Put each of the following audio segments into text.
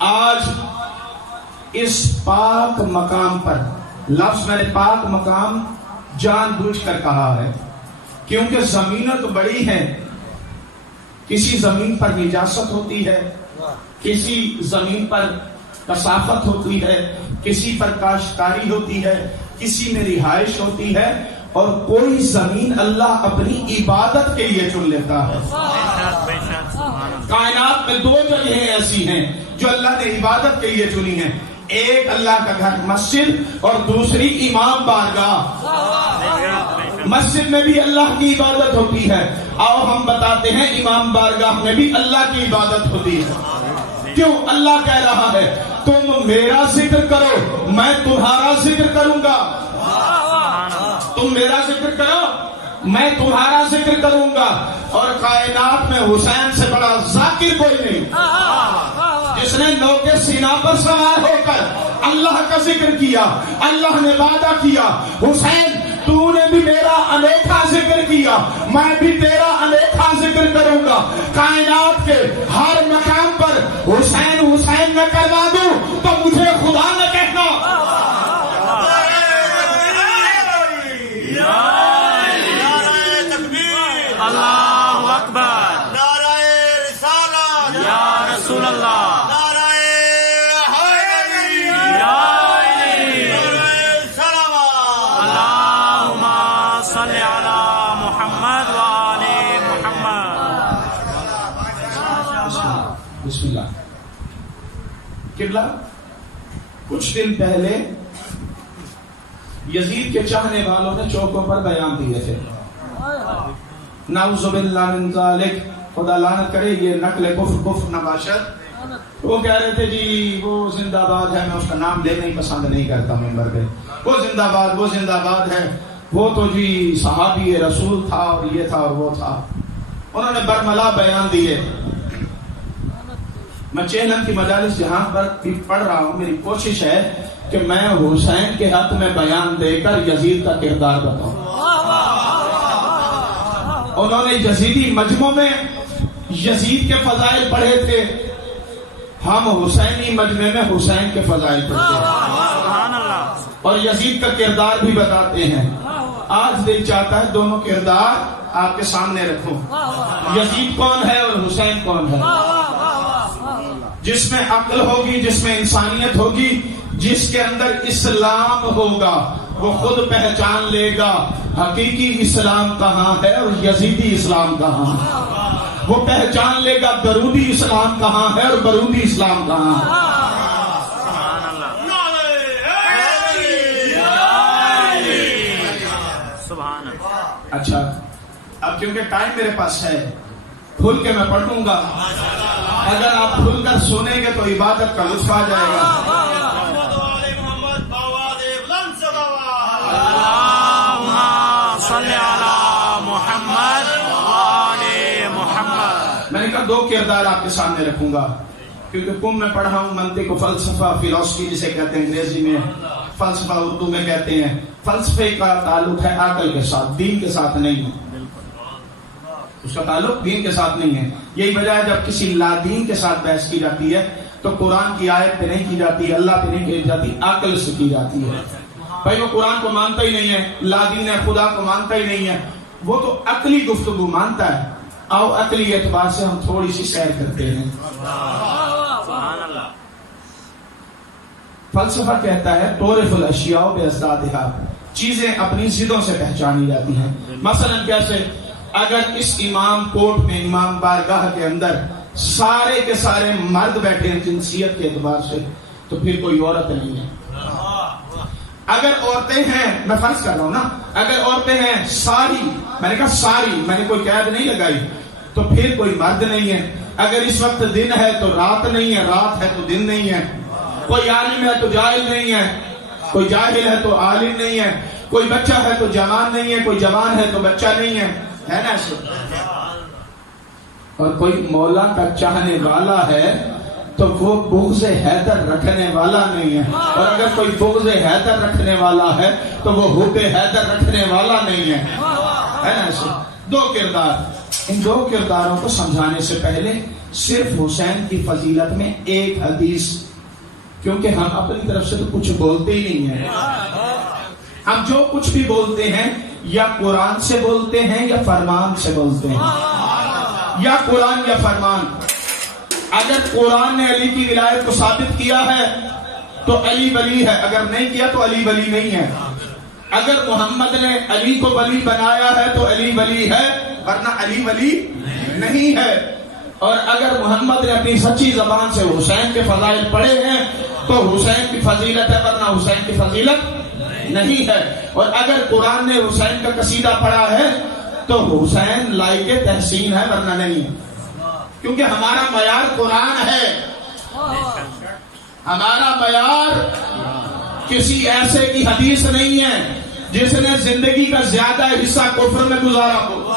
آج اس پاک مقام پر، لفظ میں نے پاک مقام جان بوجھ کر کہا ہے کیونکہ زمینیں تو بڑی ہیں، کسی زمین پر نجاست ہوتی ہے، کسی زمین پر کثافت ہوتی ہے، کسی پر کاشتکاری ہوتی ہے، کسی میں رہائش ہوتی ہے، اور کوئی زمین اللہ اپنی عبادت کے لیے چن لیتا ہے۔ کائنات میں دو جگہیں ایسی ہیں جو اللہ نے عبادت کے لیے چنی ہیں، ایک اللہ کا گھر مسجد اور دوسری امام بارگاہ۔ مسجد میں بھی اللہ کی عبادت ہوتی ہے، آؤ ہم بتاتے ہیں امام بارگاہ میں بھی اللہ کی عبادت ہوتی ہے۔ کیوں؟ اللہ کہہ رہا ہے تم میرا ذکر کرو میں تمہارا ذکر کروں گا، تم میرا ذکر کرو میں تمہارا ذکر کروں گا۔ اور کائنات میں حسین سے بڑا ذاکر کوئی نہیں، جس نے نو کے سینہ پر سوار ہو کر اللہ کا ذکر کیا۔ اللہ نے وعدہ کیا حسین تو نے بھی میرا انوکھا ذکر کیا، میں بھی تیرا انوکھا ذکر کروں گا۔ کائنات کے ہر مقام پر حسین حسین میں کروا دوں تو مجھے خدا نہ کہنا۔ اللہ اکبر، نعرہ رسالت یا رسول اللہ، نعرہ حیدری یا علی، اللہم صلی علی محمد وآل محمد۔ بسم اللہ۔ قبلہ کچھ دن پہلے یزید کے چاہنے والوں نے چوکوں پر بیان دیے تھے، نعوذ باللہ من ذالک، خدا لعنت کرے یہ نقل کفر نباشت۔ وہ کہہ رہے تھے جی وہ زندہ باد ہے، میں اس کا نام لینا ہی پسند نہیں کرتا ممبر پہ، وہ زندہ باد وہ زندہ باد ہے، وہ تو جی صحابی رسول تھا اور یہ تھا اور وہ تھا۔ انہوں نے برملا بیان دیے۔ میں چیلن کی مجالس جہاں پر بھی پڑھ رہا ہوں، میری کوشش ہے کہ میں حسین کے حق میں بیان دے کر یزید کا کردار بتاؤں۔ انہوں نے یزیدی مجموع میں یزید کے فضائل پڑھے تھے، ہم حسینی مجمع میں حسین کے فضائل پڑھتے ہیں اور یزید کا کردار بھی بتاتے ہیں۔ آج دل چاہتا ہے دونوں کردار آپ کے سامنے رکھوں، یزید کون ہے اور حسین کون ہے۔ جس میں عقل ہوگی، جس میں انسانیت ہوگی، جس کے اندر اسلام ہوگا، وہ خود پہچان لے گا حقیقی اسلام کہاں ہے اور یزیدی اسلام کہاں ہے۔ وہ پہچان لے گا درودی اسلام کہاں ہے اور برودی اسلام کہاں ہے۔ اچھا، اب کیونکہ ٹائم میرے پاس ہے، کھل کے میں پڑھوں گا، اگر آپ کھل کر سنیں گے تو عبادت کا لطف آ جائے گا۔ صلی علی محمد وآل محمد۔ میں نے کہا دو کردار آپ کے سامنے رکھوں گا کیونکہ کم میں پڑھا ہوں منطق و فلسفہ، فلسفی جسے کہتے ہیں انگریزی میں، فلسفہ اردو میں کہتے ہیں۔ فلسفے کا تعلق ہے عقل کے ساتھ، دین کے ساتھ نہیں ہے، اس کا تعلق دین کے ساتھ نہیں ہے۔ یہی وجہ ہے جب کسی لادین کے ساتھ بحث کی جاتی ہے تو قرآن کی آیت پہ نہیں کی جاتی، اللہ پہ نہیں کی جاتی، عقل سے کی جاتی ہے۔ بھائی وہ قرآن کو مانتا ہی نہیں ہے، لادین خدا کو مانتا ہی نہیں ہے، وہ تو عقلی گفتگو مانتا ہے۔ آؤ عقلی اعتبار سے ہم تھوڑی سی سیر کرتے ہیں۔ فلسفہ کہتا ہے تعرف الاشیاء بازدادھا، چیزیں اپنی ضدوں سے پہچانی جاتی ہیں۔ مثلا کیسے؟ اگر اس امام کوٹ میں، امام بارگاہ کے اندر سارے کے سارے مرد بیٹھے ہیں جنسیت کے اعتبار سے تو پھر کوئی عورت نہیں ہے۔ اگر عورتیں ہیں، میں فرض کر رہا ہوں نا، اگر عورتیں ہیں ساری، میں نے کہا ساری، میں نے کوئی قید نہیں لگائی، تو پھر کوئی مرد نہیں ہے۔ اگر اس وقت دن ہے تو رات نہیں ہے، رات ہے تو دن نہیں ہے۔ کوئی عالم ہے تو جاہل نہیں ہے، کوئی جاہل ہے تو عالم نہیں ہے، کوئی بچہ ہے تو جوان نہیں ہے، کوئی جوان ہے تو بچہ نہیں ہے نا ایسے؟ اور کوئی مولا کا چاہنے والا ہے تو وہ بغض حیدر رکھنے والا نہیں ہے، اور اگر کوئی بغض حیدر رکھنے والا ہے تو وہ حب حیدر رکھنے والا نہیں ہے نا ایسے؟ دو کردار، ان دو کرداروں کو سمجھانے سے پہلے صرف حسین کی فضیلت میں ایک حدیث، کیونکہ ہم اپنی طرف سے تو کچھ بولتے ہی نہیں ہیں، ہم جو کچھ بھی بولتے ہیں یا قرآن سے بولتے ہیں یا فرمان سے بولتے ہیں، یا قرآن یا فرمان۔ اگر قرآن نے علی کی ولایت کو ثابت کیا ہے تو علی ولی ہے، اگر نہیں کیا تو علی ولی نہیں ہے۔ اگر محمد نے علی کو ولی بنایا ہے تو علی ولی ہے، ورنہ علی ولی نہیں ہے۔ اور اگر محمد نے اپنی سچی زبان سے حسین کے فضائل پڑھے ہیں تو حسین کی فضیلت ہے، ورنہ حسین کی فضیلت نہیں ہے۔ اور اگر قرآن نے حسین کا قصیدہ پڑھا ہے تو حسین لائق تحسین ہے، ورنہ نہیں ہے، کیونکہ ہمارا معیار قرآن ہے۔ ہمارا معیار کسی ایسے کی حدیث نہیں ہے جس نے زندگی کا زیادہ حصہ کفر میں گزارا ہو۔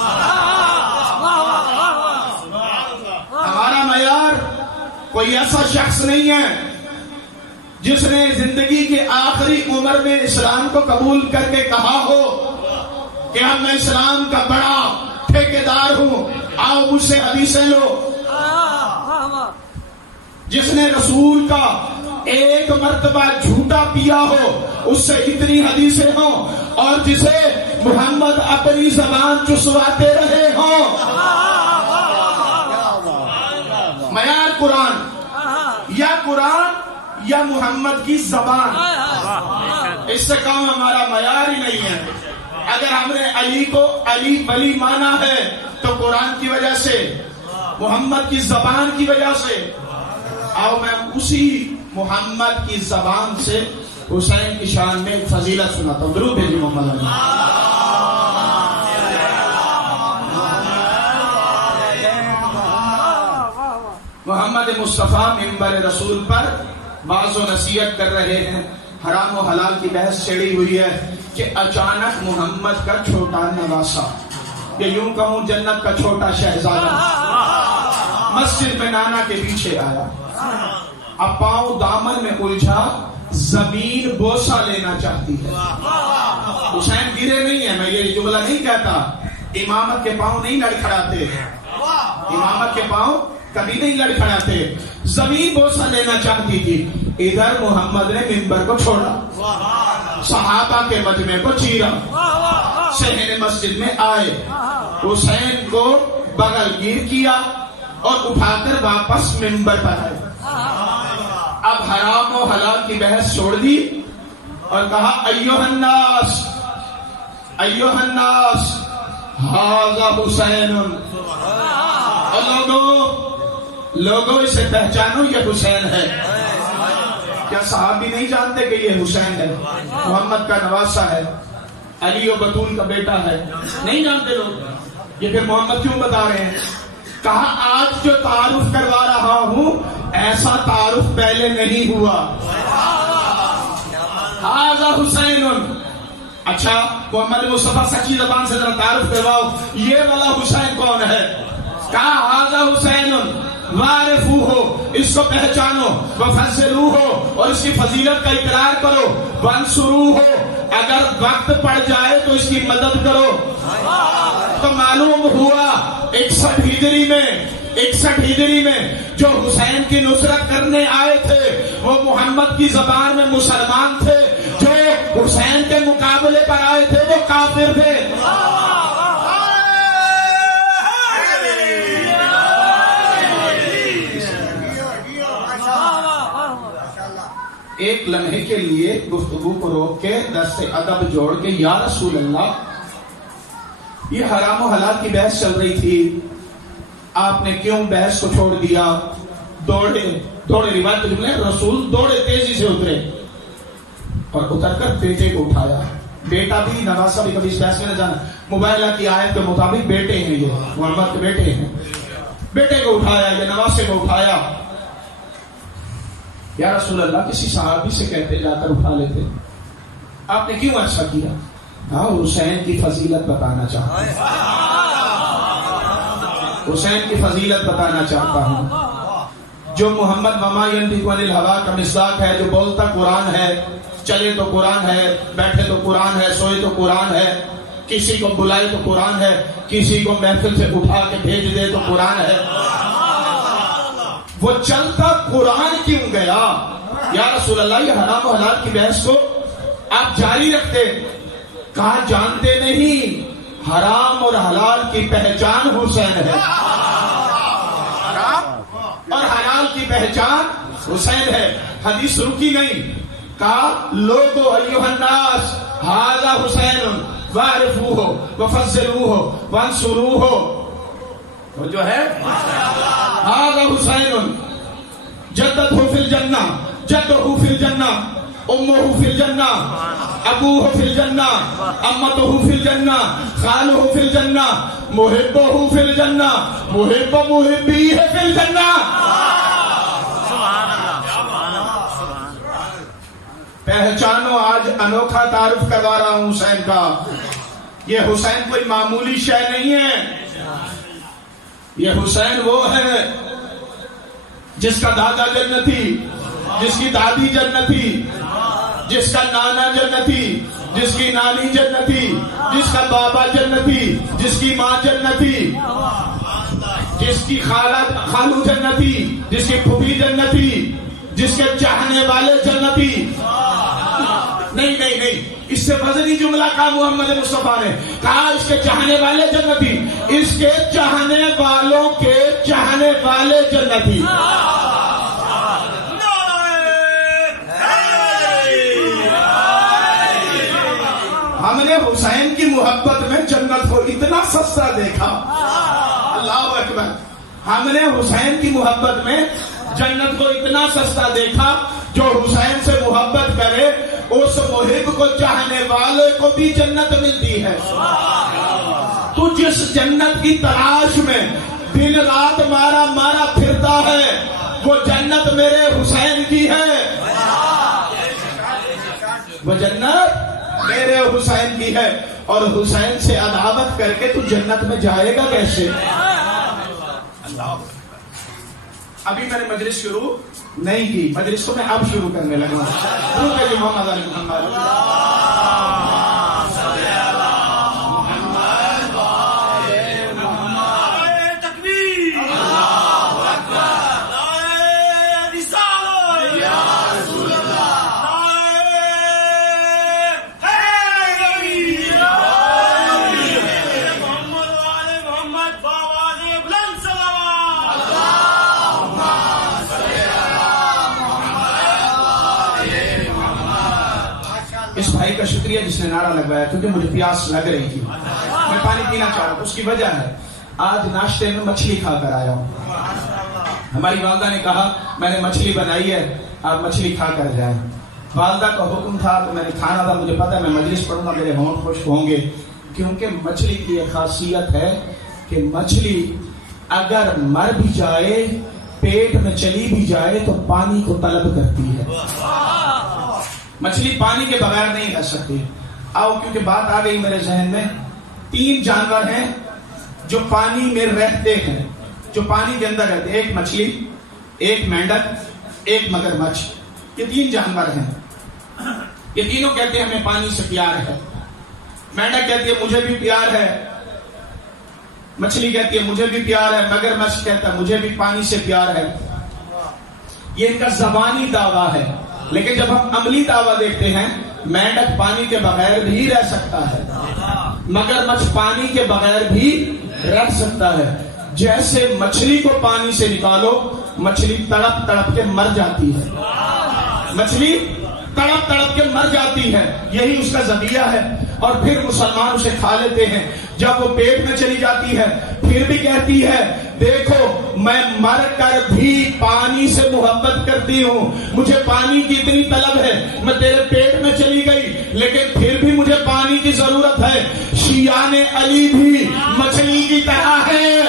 ہمارا معیار کوئی ایسا شخص نہیں ہے جس نے زندگی کے آخری عمر میں اسلام کو قبول کر کے کہا ہو کہ اب میں اسلام کا بڑا ٹھیکیدار ہوں، آؤ مجھ سے حدیثیں لو۔ جس نے رسول کا ایک مرتبہ جھوٹا پیا ہو، اس سے اتنی حدیثیں ہوں، اور جسے محمد اپنی زبان چسواتے رہے ہوں۔ معیار قرآن یا محمد کی زبان، اس سے کم ہمارا معیار ہی نہیں ہے۔ اگر ہم نے علی کو علی ولی مانا ہے تو قرآن کی وجہ سے، محمد کی زبان کی وجہ سے۔ آؤ میں اسی محمد کی زبان سے حسین کی شان میں ایک فضیلت سناتا ہوں۔ درود بھیجیے محمد علی۔ محمد مصطفیٰ منبر رسول پر باز و نصیحت کر رہے ہیں، حرام و حلال کی بحث چھڑی ہوئی ہے کہ اچانک محمد کا چھوٹا نواسا، یا یوں کہوں جنت کا چھوٹا شہزادہ، مسجد میں نانا کے پیچھے آیا، اب پاؤں دامن میں الجھا، زمین بوسہ لینا چاہتی ہے۔ حسین گرے نہیں ہیں، میں یہ جملہ نہیں کہتا، امامت کے پاؤں نہیں لڑکھڑاتے، امامت کے پاؤں کبھی نہیں لڑکھڑاتے، زمین بوسہ لینا چاہتی تھی۔ ادھر محمد نے منبر کو چھوڑا، صحابہ کے مجمع کو چیرا، صحن مسجد میں آئے، حسین کو بغل گیر کیا اور اٹھا کر واپس منبر پر آئے۔ اب حرام و حلال کی بحث چھوڑ دی اور کہا ایوہ الناس ھذا حسین، اور لوگوں اسے پہچانو، یہ حسین ہے۔ کیا صحابی نہیں جانتے کہ یہ حسین ہے، محمد کا نواسا ہے، علی و بطول کا بیٹا ہے؟ نہیں جانتے لوگ، یہ پھر محمد کیوں بتا رہے ہیں؟ کہا آج جو تعارف کروا رہا ہوں ایسا تعارف پہلے نہیں ہوا۔ ھذا حسین، اچھا محمد مصطفیٰ سچی زبان سے ذرا تعارف کرواؤ، یہ والا حسین کون ہے؟ کہا ھذا حسین وعرفوہ، اس کو پہچانو، وفضلوہ، اور اس کی فضیلت کا اقرار کرو، وانصروہ، اگر وقت پڑ جائے تو اس کی مدد کرو۔ تو معلوم ہوا 61 ہجری میں جو حسین کی نصرت کرنے آئے تھے وہ محمد کی زبان میں مسلمان تھے، جو حسین کے مقابلے پر آئے تھے وہ کافر تھے۔ ایک لمحے کے لیے گفتگو کو روک کے دست ادب جوڑ کے، یا رسول اللہ، یہ حرام و حلال کی بحث چل رہی تھی، آپ نے کیوں بحث کو چھوڑ دیا؟ دوڑے روایت جملے، رسول دوڑے تیزی سے اترے اور اتر کر بیٹے کو اٹھایا۔ بیٹا بھی نواسا بھی کبھی اس بحث میں نہ جانا، مبارلہ کی آیت کے مطابق بیٹے ہیں، یہ محمد کے بیٹے ہیں، بیٹے کو اٹھایا یا نواسے کو اٹھایا۔ یا رسول اللہ، کسی صحابی سے کہتے جا کر اٹھا لیتے، آپ نے کیوں ایسا کیا؟ ہاں حسین کی فضیلت بتانا چاہتا ہوں، حسین کی فضیلت بتانا چاہتا ہوں۔ جو محمد وما ینطق عن الہویٰ کا مصداق ہے، جو بولتا قرآن ہے، چلے تو قرآن ہے، بیٹھے تو قرآن ہے، سوئے تو قرآن ہے، کسی کو بلائے تو قرآن ہے، کسی کو محفل سے اٹھا کے بھیج دے تو قرآن ہے۔ وہ چلتا قرآن کیوں گیا؟ یا رسول اللہ یہ حرام و حلال کی بحث کو آپ جاری رکھتے. کہا جانتے نہیں حرام اور حلال کی پہچان حسین ہے، اور حلال کی پہچان حسین ہے. حدیث رکی نہیں. کہا لوگو ایھا الناس ھذا حسین واعرفوہ وفضلوہ وانصروہ. وہ جو ہے ھذا حسین جدتہ فی الجنہ، جدہ فی الجنہ، امہ فی الجنہ، ابوہ فی الجنہ، امتہ فی الجنہ، خالہ فی الجنہ، محبہ فی الجنہ، محب محبیہ فی الجنہ. پہچانو آج انوکھا تعارف کروا رہا ہوں حسین کا. یہ حسین کوئی معمولی شے نہیں ہے. یہ حسین وہ ہے جس کا دادا جنتی، جس کی دادی جنتی، جس کا نانا جنتی، جس کی نانی جنتی، جس کا بابا جنتی، جس کی ماں جنتی، جس کی خالو جنتی، جس کی پھوپھی جنتی، جس کے چاہنے والے جنتی. نہیں نہیں نہیں، اس سے وزنی جملہ کہا محمد مصطفیٰ نے. کہا اس کے چاہنے والے جنتی، اس کے چاہنے والوں کے چاہنے والے جنتی. ہم نے حسین کی محبت میں جنت کو اتنا سستا دیکھا. اللہ اکبر. ہم نے حسین کی محبت میں جنت کو اتنا سستا دیکھا. جو حسین سے محبت کرے اس محب کو چاہنے والے کو بھی جنت ملتی ہے. تو جس جنت کی تلاش میں دن رات مارا مارا پھرتا ہے وہ جنت میرے حسین کی ہے. وہ جنت میرے حسین کی ہے. اور حسین سے عداوت کر کے تو جنت میں جائے گا کیسے؟ ابھی میں نے مجلس شروع نہیں کی، مجلس کو میں اب شروع کرنے لگا. محمد علی محمد کا شکریہ جس نے نعرہ لگوایا، کیونکہ مجھے پیاس لگ رہی تھی، میں پانی پینا چاہ رہا ہوں. اس کی وجہ ہے آج ناشتے میں مچھلی کھا کر آیا ہوں. ہماری والدہ نے کہا میں نے مچھلی بنائی ہے آپ مچھلی کھا کر جائیں. والدہ کا حکم تھا تو میں نے کھانا تھا. مجھے پتا ہے میں مجلس پڑھوں گا میرے ہونٹ خشک ہوں گے، کیونکہ مچھلی کی یہ خاصیت ہے کہ مچھلی اگر مر بھی جائے، پیٹ میں چلی بھی جائے تو پانی کو طلب کرتی ہے. مچھلی پانی کے بغیر نہیں رہ سکتی. آؤ کیونکہ بات آ گئی میرے ذہن میں. 3 جانور ہیں جو پانی میں رہتے ہیں، جو پانی کے اندر رہتے ہیں. ایک مچھلی، ایک مینڈک، ایک مگرمچھ. یہ 3 جانور ہیں. یہ تینوں کہتے ہیں ہمیں پانی سے پیار ہے. مینڈک کہتی ہے مجھے بھی پیار ہے، مچھلی کہتی ہے مجھے بھی پیار ہے، مگرمچھ کہتا ہے مجھے بھی پانی سے پیار ہے. یہ ان کا زبانی دعویٰ ہے. لیکن جب ہم عملی دعویٰ دیکھتے ہیں، مینڈک پانی کے بغیر بھی رہ سکتا ہے، مگرمچھ پانی کے بغیر بھی رہ سکتا ہے. جیسے مچھلی کو پانی سے نکالو، مچھلی تڑپ تڑپ کے مر جاتی ہے. مچھلی تڑپ تڑپ کے مر جاتی ہے، یہی اس کا ذریعہ ہے. اور پھر مسلمان اسے کھا لیتے ہیں. جب وہ پیٹ میں چلی جاتی ہے پھر بھی کہتی ہے دیکھو میں مر کر بھی پانی سے محبت کرتی ہوں، مجھے پانی کی اتنی طلب ہے، میں تیرے پیٹ میں چلی گئی لیکن پھر بھی مجھے پانی کی ضرورت ہے. شیعان علی بھی مچھلی کی طرح ہے،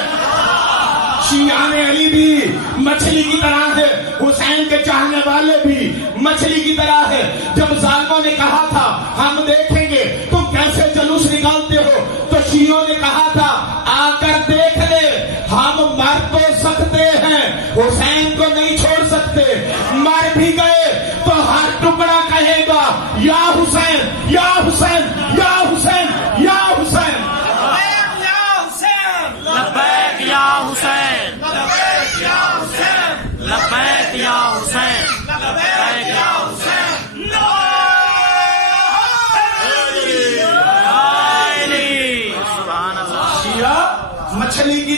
شیعان علی بھی مچھلی کی طرح ہے، حسین کے چاہنے والے بھی مچھلی کی طرح ہے. جب ظالموں نے کہا تھا ہم دیکھیں گے تم کیسے جلوس نکالتے ہو، تو شیعوں نے کہا تھا آ کر دیکھ لے، ہم مر تو سکتے ہیں حسین کو نہیں چھوڑ سکتے. مر بھی گئے تو ہر ٹکڑا کہے گا یا حسین یا حسین یا حسین یا حسین. لبیک یا حسین، لبیک یا حسین،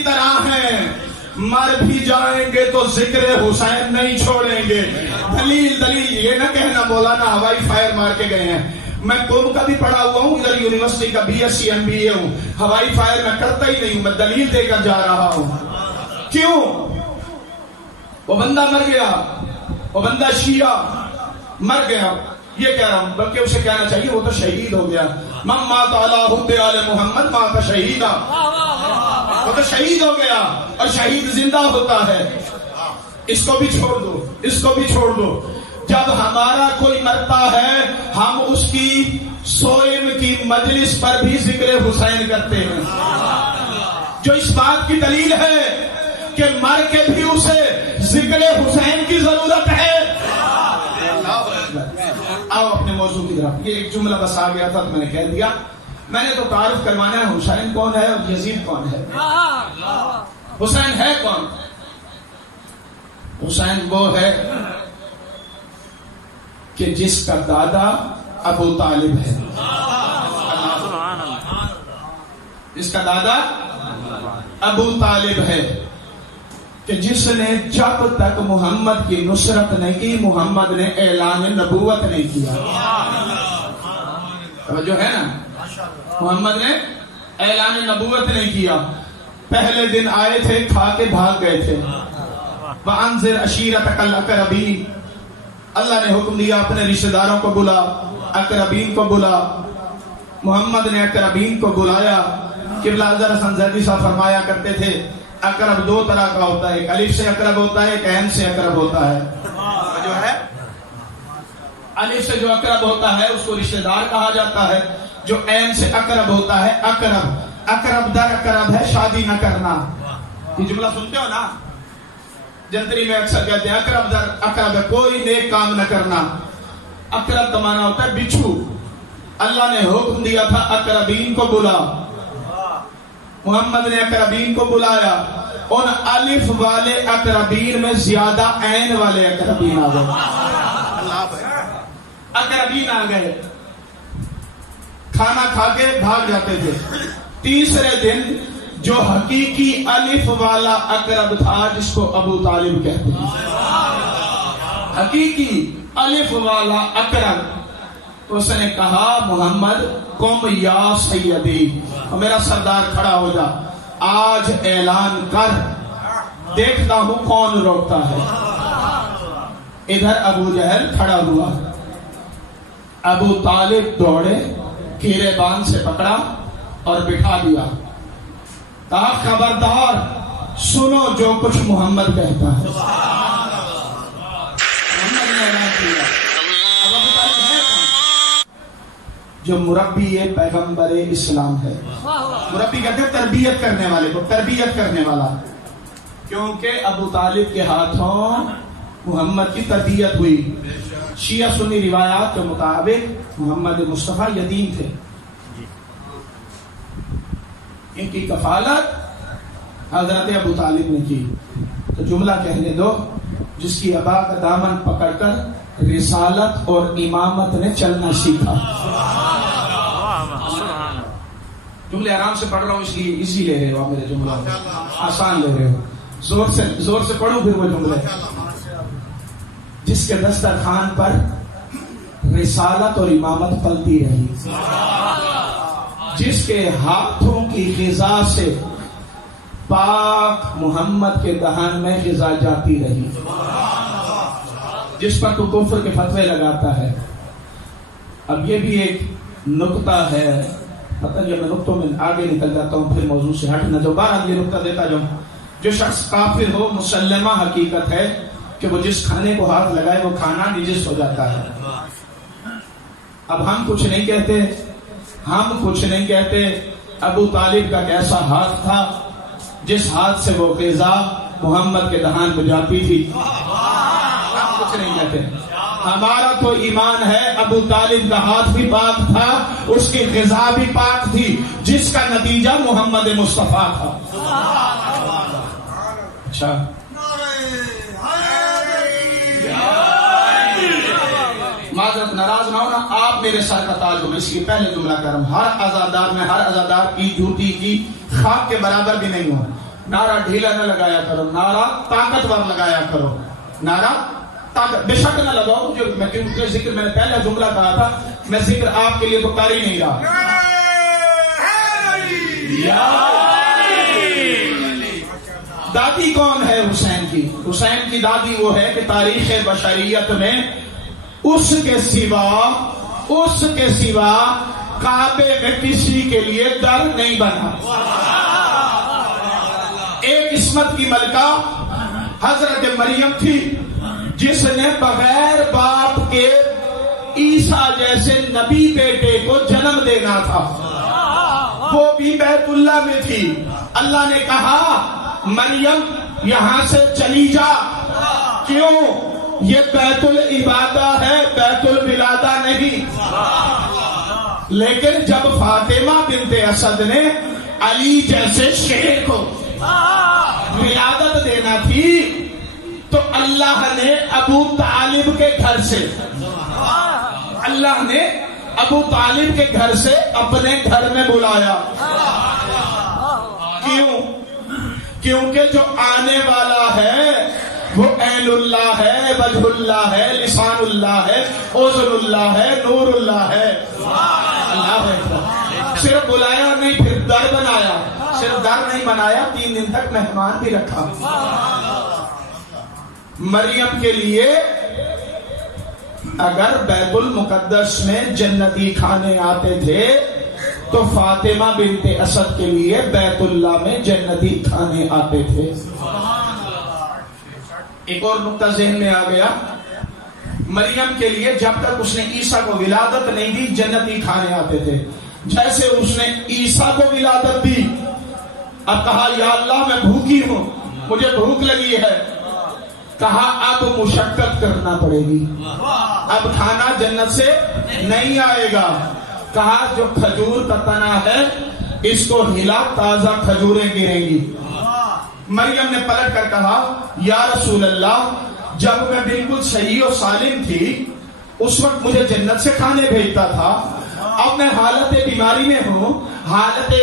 طرح ہیں، مر بھی جائیں گے تو ذکر حسین نہیں چھوڑیں گے۔ دلیل یہ نہ کہنا مولانا ہوائی فائر مار کے گئے ہیں۔ میں قوم کا بھی پڑھا ہوا ہوں، ادھر یونیورسٹی کا BSc MBA ہوں، ہوائی فائر میں کرتا ہی نہیں ہوں، میں دلیل دے کر جا رہا ہوں۔ کیوں؟ وہ بندہ مر گیا، وہ بندہ شیعہ مر گیا، یہ کہہ رہا ہوں، بلکہ اسے کہنا چاہیے وہ تو شہید ہو گیا۔ من مات علی حب آل محمد مات شہیدا، وہ تو شہید ہو گیا، اور شہید زندہ ہوتا ہے۔ اس کو بھی چھوڑ دو، اس کو بھی چھوڑ دو۔ جب ہمارا کوئی مرتا ہے ہم اس کی سوئم کی مجلس پر بھی ذکر حسین کرتے ہیں، جو اس بات کی دلیل ہے کہ مر کے بھی اسے ذکر حسین کی ضرورت ہے۔ آؤ اپنے موضوع کی طرف۔ یہ ایک جملہ بس آ گیا تھا تو میں نے کہہ دیا۔ میں نے تو تعارف کروانا ہے حسین کون ہے اور یزید کون ہے۔ حسین ہے کون؟ حسین وہ ہے کہ جس کا دادا ابو طالب ہے، جس کا دادا ابو طالب ہے، کہ جس نے جب تک محمد کی نصرت نہیں کی محمد نے اعلان نبوت نہیں کیا۔ جو ہے نا، محمد نے اعلان نبوت نہیں کیا۔ پہلے دن آئے تھے، کھا کے بھاگ گئے تھے۔ وَأَنذِرْ عَشِيرَتَكَ الْأَقْرَبِينَ، اللہ نے حکم دیا اپنے رشتہ داروں کو بلا، اقربین کو بلا۔ محمد نے اقربین کو بلایا۔ قبلہ اظہر حسن زیدی صاحب فرمایا کرتے تھے اقرب دو طرح کا ہوتا ہے، ایک الف سے اقرب ہوتا ہے، ایک عین سے اقرب ہوتا ہے۔ جو ہے الف سے جو اقرب ہوتا ہے اس کو رشتہ دار کہا جاتا ہے، جو عین سے اقرب ہوتا ہے اقرب۔ اقرب در اقرب ہے شادی نہ کرنا۔ یہ جملہ سنتے ہو نا، جنتری میں اکثر کہتے ہیں اقرب در اقرب ہے، کوئی نیک کام نہ کرنا۔ اقرب کا معنی ہوتا ہے بچھو۔ اللہ نے حکم دیا تھا اقربین کو بلا، محمد نے اقربین کو بلایا۔ ان الف والے اقربین میں زیادہ عین والے اقربین آ گئے، اقربین آ گئے، کھانا کھا کے بھاگ جاتے تھے۔ تیسرے دن جو حقیقی الف والا اقرب تھا جس کو ابو طالب کہتے ہیں، حقیقی الف والا اقرب، تو اس نے کہا محمد قم یا سیدی، میرا سردار کھڑا ہو جا، آج اعلان کر، دیکھتا ہوں کون روکتا ہے۔ ادھر ابو جہل کھڑا ہوا، ابو طالب دوڑے، کیرے بان سے پکڑا اور بٹھا دیا، کہا خبردار سنو جو کچھ محمد کہتا ہے۔ محمد نے اعلان کیا۔ اب ابو طالب ہے کون؟ جو مربی پیغمبر اسلام ہے۔ مربی کہتے ہیں تربیت کرنے والے کو، تربیت کرنے والا، کیونکہ ابو طالب کے ہاتھوں محمد کی تربیت ہوئی۔ شیعہ سنی روایات کے مطابق محمد مصطفیٰ یتیم تھے، ان کی کفالت حضرت ابو طالب نے کی۔ تو جملہ کہنے دو، جس کی ابا کا دامن پکڑ کر رسالت اور امامت نے چلنا سیکھا۔ جملے آرام سے پڑھ رہا ہوں اس لیے ایزی لے رہے ہو میرے جملہ، آسان لے رہے ہو، زور سے پڑھو پھر وہ جملے۔ جس کے دسترخوان پر رسالت اور امامت پلتی رہی، جس کے ہاتھوں کی غذا سے پاک محمد کے دہان میں غذا جاتی رہی، جس پر تو کفر کے فتوے لگاتا ہے۔ اب یہ بھی ایک نقطہ ہے، پتہ جب میں نقطوں میں آگے نکل جاتا ہوں پھر موضوع سے ہٹ نہ جاؤ، بار یہ نقطہ دیتا جاؤں۔ جو شخص کافر ہو، مسلمہ حقیقت ہے کہ وہ جس کھانے کو ہاتھ لگائے وہ کھانا نجس ہو جاتا ہے۔ اب ہم کچھ نہیں کہتے، ہم کچھ نہیں کہتے۔ ابو طالب کا کیسا ہاتھ تھا جس ہاتھ سے وہ غذا محمد کے دہان میں جاتی تھی، ہم کچھ نہیں کہتے۔ ہمارا تو ایمان ہے ابو طالب کا ہاتھ بھی پاک تھا، اس کی غذا بھی پاک تھی، جس کا نتیجہ محمد مصطفیٰ تھا۔ اچھا معذرت ناراض نہ ہونا، آپ میرے سر کا تاج ہو، اس لیے پہلے جملہ کر رہا ہوں، ہر عزادار میں ہر عزادار کی جوتی کی خاک کے برابر بھی نہیں ہو۔ نعرہ ڈھیلا نہ لگایا کرو، نعرہ طاقتور لگایا کرو، نعرہ طاقت بے شک نہ لگاؤ. جو میں ذکر میں نے پہلا جملہ کہا تھا، میں ذکر آپ کے لیے تو کر ہی نہیں رہا. دادی کون ہے حسین کی؟ حسین کی دادی وہ ہے کہ تاریخ بشریت میں اس کے سوا کعبے میں کسی کے لیے در نہیں بنا. ایک عصمت کی ملکہ حضرت مریم تھی جس نے بغیر باپ کے عیسیٰ جیسے نبی بیٹے کو جنم دینا تھا. وہ بھی بیت اللہ میں تھی. اللہ نے کہا مریم یہاں سے چلی جا. کیوں؟ یہ بیت العبادہ ہے، بیت الولادہ نہیں. لیکن جب فاطمہ بنت اسد نے علی جیسے شیر کو ولادت دینا تھی تو اللہ نے ابو طالب کے گھر سے اپنے گھر میں بلایا. کیوں؟ کیونکہ جو آنے والا ہے وہ عین اللہ ہے، وجہ اللہ ہے، لسان اللہ ہے، اذن اللہ ہے، نور اللہ ہے. اللہ اکبر. صرف بلایا نہیں، پھر در بنایا. صرف در نہیں بنایا، 3 دن تک مہمان بھی رکھا. مریم کے لیے اگر بیت المقدس میں جنتی کھانے آتے تھے تو فاطمہ بنت اسد کے لیے بیت اللہ میں جنتی کھانے آتے تھے. ایک اور نقطہ ذہن میں آ گیا. مریم کے لیے جب تک اس نے عیسیٰ کو ولادت نہیں دی جنتی کھانے آتے تھے. جیسے اس نے عیسیٰ کو ولادت دی، اب کہا یا اللہ میں بھوکی ہوں، مجھے بھوک لگی ہے. کہا اب مشقت کرنا پڑے گی، اب کھانا جنت سے نہیں آئے گا. کہا جو کھجور کا تنا ہے اس کو ہلا، تازہ کھجوریں گریں گی. مریم نے پلٹ کر کہا یا رسول اللہ، جب میں بالکل صحیح و سالم تھی اس وقت مجھے جنت سے کھانے بھیجتا تھا. اب میں حالت بیماری میں ہوں، حالت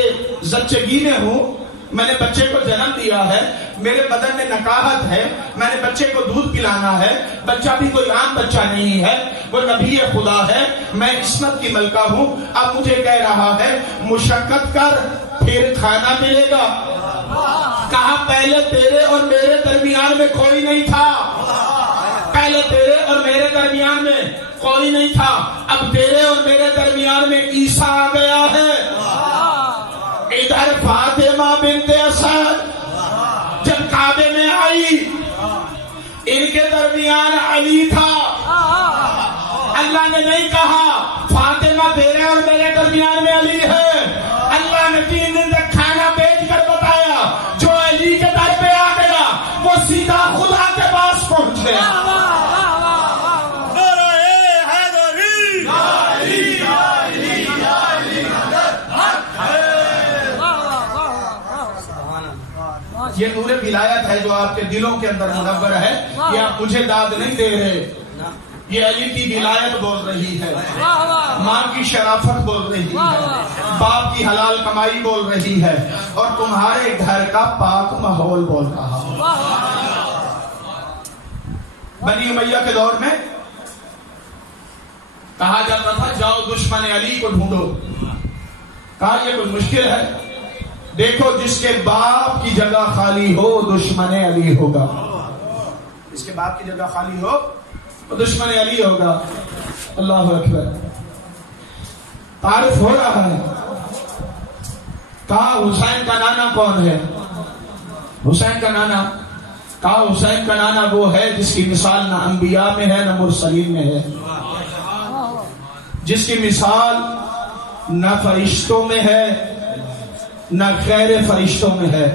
زچگی میں ہوں، میں نے بچے کو جنم دیا ہے، میرے بدن میں نکاہت ہے، میں نے بچے کو دودھ پلانا ہے. بچہ بھی کوئی عام بچہ نہیں ہے، وہ نبی خدا ہے، میں عصمت کی ملکہ ہوں. اب مجھے کہہ رہا ہے مشقت کر پھر کھانا ملے گا. کہا پہلے تیرے اور میرے درمیان میں کوئی نہیں تھا، پہلے تیرے اور میرے درمیان میں کوئی نہیں تھا، اب تیرے اور میرے درمیان میں عیسیٰ آ گیا ہے. ادھر فاطمہ بنت اسد جب کعبے میں آئی، ان کے درمیان علی تھا. اللہ نے نہیں کہا فاطمہ تیرے اور میرے درمیان میں علی ہے. اللہ نے 3 دن تک کھانا بیچ کر بتایا جو علی کے در پہ آ گیا وہ سیدھا خدا کے پاس پہنچ گیا. یہ نور ولایت ہے جو آپ کے دلوں کے اندر منور ہے. یہ آپ مجھے داد نہیں دے رہے، یہ علی کی ولایت بول رہی ہے، ماں کی شرافت بول رہی ہے، باپ کی حلال کمائی بول رہی ہے، اور تمہارے گھر کا پاک ماحول بول رہا ہے. بنی امیہ کے دور میں کہا جاتا تھا جاؤ دشمن علی کو ڈھونڈو. کہا یہ کوئی مشکل ہے؟ دیکھو جس کے باپ کی جگہ خالی ہو دشمن علی ہوگا. جس کے باپ کی جگہ خالی ہو وہ دشمن علی ہوگا. اللہ اکبر. تعارف ہو رہا ہے. کہا حسین کا نانا کون ہے؟ حسین کا نانا. کہا حسین کا نانا وہ ہے جس کی مثال نہ انبیاء میں ہے نہ مرسلین میں ہے، جس کی مثال نہ فرشتوں میں ہے نہ غیر فرشتوں میں ہے.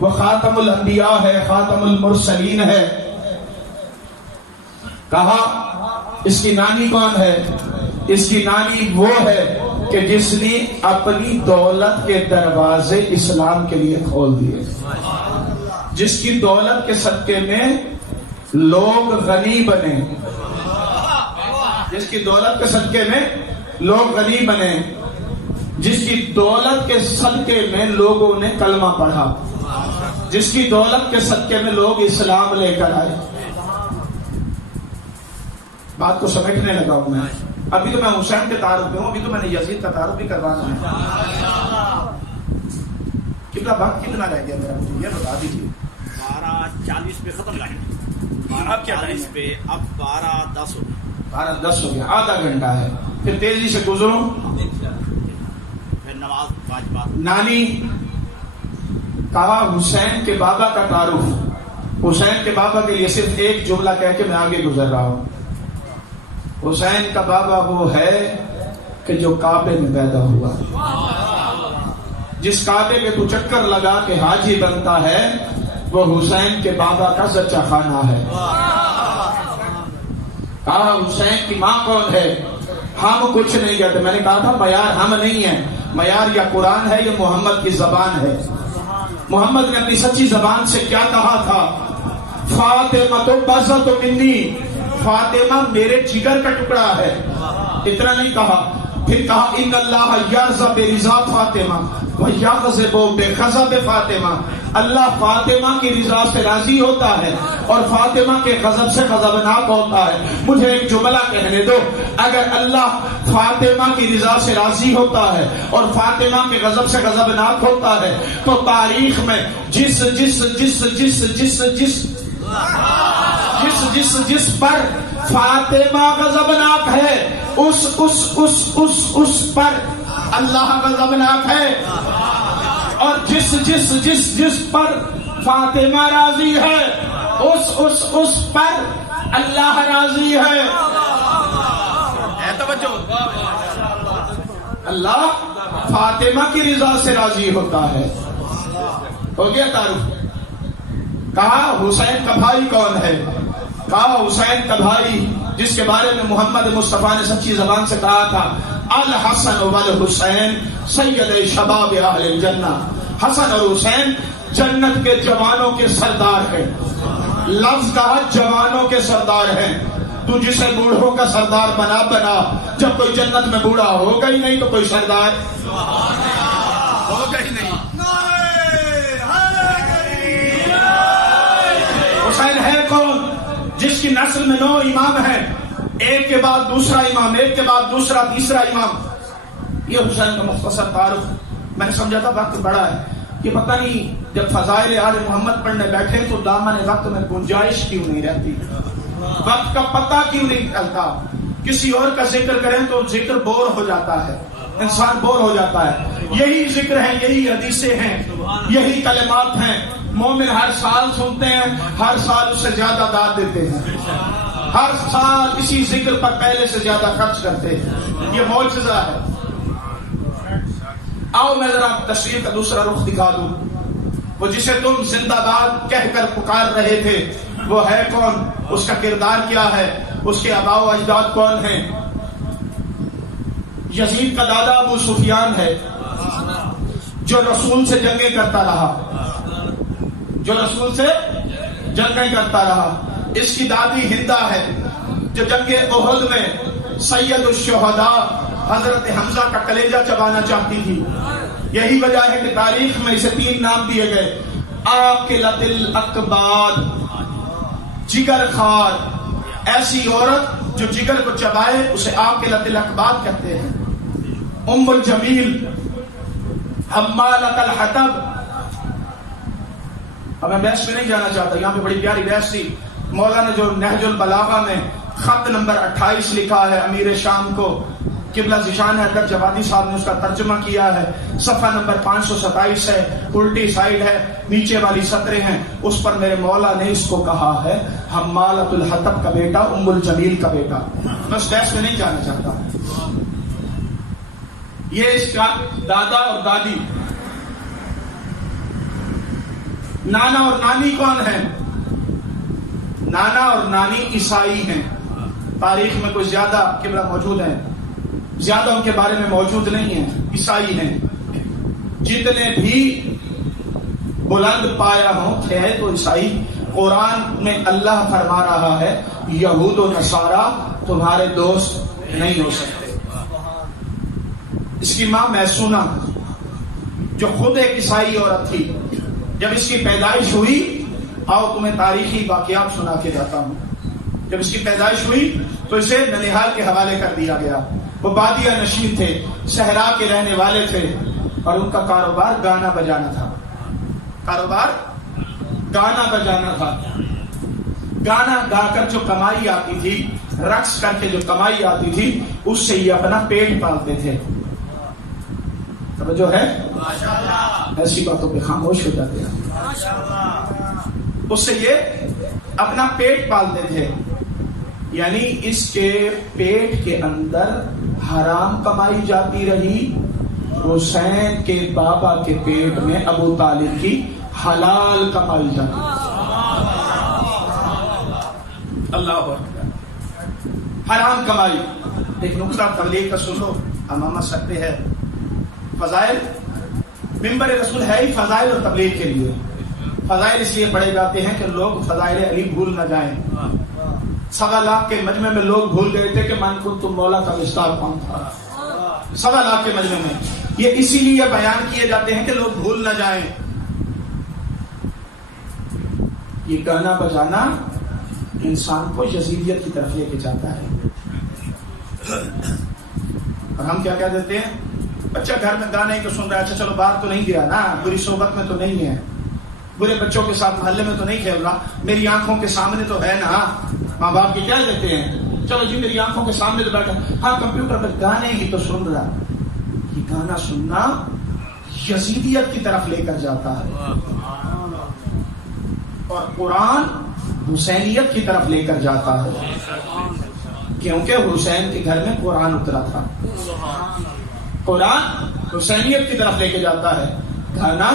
وہ خاتم الانبیاء ہے، خاتم المرسلین ہے. کہا اس کی نانی کون ہے؟ اس کی نانی وہ ہے کہ جس نے اپنی دولت کے دروازے اسلام کے لیے کھول دیے، جس کی دولت کے صدقے میں لوگ غنی بنے، جس کی دولت کے صدقے میں لوگ غنی بنے. جس کی دولت کے صدقے میں لوگوں نے کلمہ پڑھا، جس کی دولت کے صدقے میں لوگ اسلام لے کر آئے. بات کو سمیٹنے لگا ہوں میں. ابھی تو میں حسین کے تعارف میں ہوں، ابھی تو میں نے یزید کا تعارف بھی کروانا ہے. کتنا وقت کتنا رہ گیا میرا، مجھے یہ بتا دیجیے. 12:40 پہ ختم لائن. اب کیا 40 پہ، اب 12:10 ہو گیا. 12:10 ہو گیا، آدھا گھنٹہ ہے. پھر تیزی سے گزروں. پھر نماز واجبات. نانی کہا حسین کے بابا کا تعارف. حسین کے بابا کے لیے صرف ایک جملہ کہہ کے میں آگے گزر رہا ہوں. حسین کا بابا وہ ہے کہ جو کعبے میں پیدا ہوا، جس کعبے کے تو چکر لگا کے حاجی بنتا ہے، وہ حسین کے بابا کا سچا خانہ ہے. کہا حسین کی ماں کون ہے؟ ہم کچھ نہیں کہتے. میں نے کہا تھا معیار ہم نہیں ہیں، معیار یا قرآن ہے یا محمد کی زبان ہے. محمد نے اپنی سچی زبان سے کیا کہا تھا؟ فاطمہ تو بزت منی، فاطمہ میرے جگر کا ٹکڑا ہے. اتنا نہیں کہا، پھر کہا ان اللہ یرضی برضا فاطمہ ویغضب بغضب فاطمہ. اللہ فاطمہ کی رضا سے راضی ہوتا ہے اور فاطمہ کے غضب سے غضبناک ہوتا ہے. مجھے ایک جملہ کہنے دو، اگر اللہ فاطمہ کی رضا سے راضی ہوتا ہے اور فاطمہ کے غضب سے غضبناک ہوتا ہے، تو تاریخ میں جس جس جس جس جس جس جس جس جس پر فاطمہ غضبناک ہے اس پر اللہ غضبناک ہے، اور جس جس جس جس پر فاطمہ راضی ہے اس پر اللہ راضی ہے. توجہ، اللہ فاطمہ کی رضا سے راضی ہوتا ہے. ہو گیا تعارف. کہا حسین کا بھائی کون ہے؟ کہا حسین کا بھائی جس کے بارے میں محمد مصطفیٰ نے سچی زبان سے کہا تھا الحسن والحسین سید شباب اہل الجنہ. حسن اور حسین جنت کے جوانوں کے سردار ہیں. لفظ کہا جوانوں کے سردار ہیں. تو جسے بوڑھوں کا سردار بنا، جب کوئی جنت میں بوڑھا ہوگا ہی نہیں تو کوئی سردار ہوگا ہی نہیں. حسین ہے کون؟ جس کی نسل میں 9 امام ہیں، ایک کے بعد دوسرا امام، ایک کے بعد دوسرا تیسرا امام. یہ حسین کا مختصر تعارف. میں نے سمجھا تھا وقت بڑا ہے، یہ پتہ نہیں جب فضائل آل محمد پڑھنے بیٹھے تو دامن وقت میں گنجائش کیوں نہیں رہتی، وقت کا پتہ کیوں نہیں چلتا. کسی اور کا ذکر کریں تو ذکر بور ہو جاتا ہے، انسان بور ہو جاتا ہے. یہی ذکر ہے، یہی حدیثیں ہیں، یہی کلمات ہیں. مومن ہر سال سنتے ہیں، ہر سال اس سے زیادہ داد دیتے ہیں، ہر سال اسی ذکر پر پہلے سے زیادہ خرچ کرتے ہیں. یہ معجزہ ہے. آؤ میں ذرا تشریح کا دوسرا رخ دکھا دوں. وہ جسے تم زندہ باد کہہ کر پکار رہے تھے وہ ہے کون؟ اس کا کردار کیا ہے؟ اس کے آباء و اجداد کون ہیں؟ یزید کا دادا ابو سفیان ہے جو رسول سے جنگیں کرتا رہا، جو رسول سے جنگیں کرتا رہا. اس کی دادی ہندا ہے جو جنگ احد میں سید الشہداء حضرت حمزہ کا کلیجہ چبانا چاہتی تھی. یہی وجہ ہے کہ تاریخ میں اسے 3 نام دیے گئے: عاقلۃ الاکباد، جگر خار. ایسی عورت جو جگر کو چبائے اسے عاقلۃ الاکباد کہتے ہیں. ام الجمیل، حمالۃ الحطب. اب میں بحث میں نہیں جانا چاہتا، یہاں پہ بڑی پیاری بحث تھی. مولانا جو نہج البلاغہ میں خط نمبر 28 لکھا ہے امیر شام کو، قبلہ ذیشان حیدر جوادی صاحب نے اس کا ترجمہ کیا ہے. صفحہ نمبر 527 ہے، الٹی سائیڈ ہے، نیچے والی سطریں ہیں. اس پر میرے مولا نے اس کو کہا ہے حمالۃ الحطب کا بیٹا، ام الجمیل کا بیٹا. میں اس بحث میں نہیں جانا چاہتا. یہ اس کا دادا اور دادی. نانا اور نانی کون ہیں؟ نانا اور نانی عیسائی ہیں. تاریخ میں کوئی زیادہ قبلہ موجود ہیں، زیادہ ان کے بارے میں موجود نہیں ہیں. عیسائی ہیں. جتنے بھی بلند پایا ہوں تھے تو عیسائی. قرآن میں اللہ فرما رہا ہے یہود و نصارہ تمہارے دوست نہیں ہو سکتے. اس کی ماں میسونہ جو خود ایک عیسائی عورت تھی، جب اس کی پیدائش ہوئی، آؤ تمہیں تاریخی واقعات سنا کے جاتا ہوں. جب اس کی پیدائش ہوئی تو اسے ننیہال کے حوالے کر دیا گیا. وہ بادیہ نشین تھے، صحرا کے رہنے والے تھے، اور ان کا کاروبار گانا بجانا تھا. کاروبار گانا بجانا تھا. گانا گا کر جو کمائی آتی تھی، رقص کر کے جو کمائی آتی تھی، اس سے یہ اپنا پیٹ پالتے تھے. جو ہے ایسی باتوں پہ خاموش ہو جاتے ہیں. اس سے یہ اپنا پیٹ پالتے تھے. یعنی اس کے پیٹ کے اندر حرام کمائی جاتی رہی، حسین کے بابا کے پیٹ میں ابو طالب کی حلال کمائی جاتی رہی. اللہ اکبر. حرام کمائی. ایک نقطہ تبلیغ کا سنو، امامہ سر پہ ہے. فضائل ممبر رسول ہے ہی فضائل اور تبلیغ کے لیے. فضائل اس لیے پڑھے جاتے ہیں کہ لوگ فضائل علی بھول نہ جائیں. 1.25 لاکھ کے مجمع میں لوگ بھول گئے تھے کہ من کنت مولا کا مشتاق کون تھا. 1.25 لاکھ کے مجمع میں یہ اسی لیے بیان کیے جاتے ہیں کہ لوگ بھول نہ جائیں. یہ گانا بجانا انسان کو یزیدیت کی طرف لے کے جاتا ہے. اور ہم کیا کہہ دیتے ہیں، بچہ گھر میں گانے کو سن رہا ہے، اچھا چلو باہر تو نہیں گیا نا، بری صحبت میں تو نہیں ہے، برے بچوں کے ساتھ محلے میں تو نہیں کھیل رہا، میری آنکھوں کے سامنے تو ہے نا. ماں باپ کی کیا لیتے ہیں، چلو جی میری آنکھوں کے سامنے تو بیٹھا، ہاں کمپیوٹر پہ گانے ہی تو سن رہا. یہ گانا سننا یزیدیت کی طرف لے کر جاتا ہے، اور قرآن حسینیت کی طرف لے کر جاتا ہے، کیونکہ حسین کے گھر میں قرآن اترا تھا. قرآن حسینیت کی طرف لے کے جاتا ہے، گانا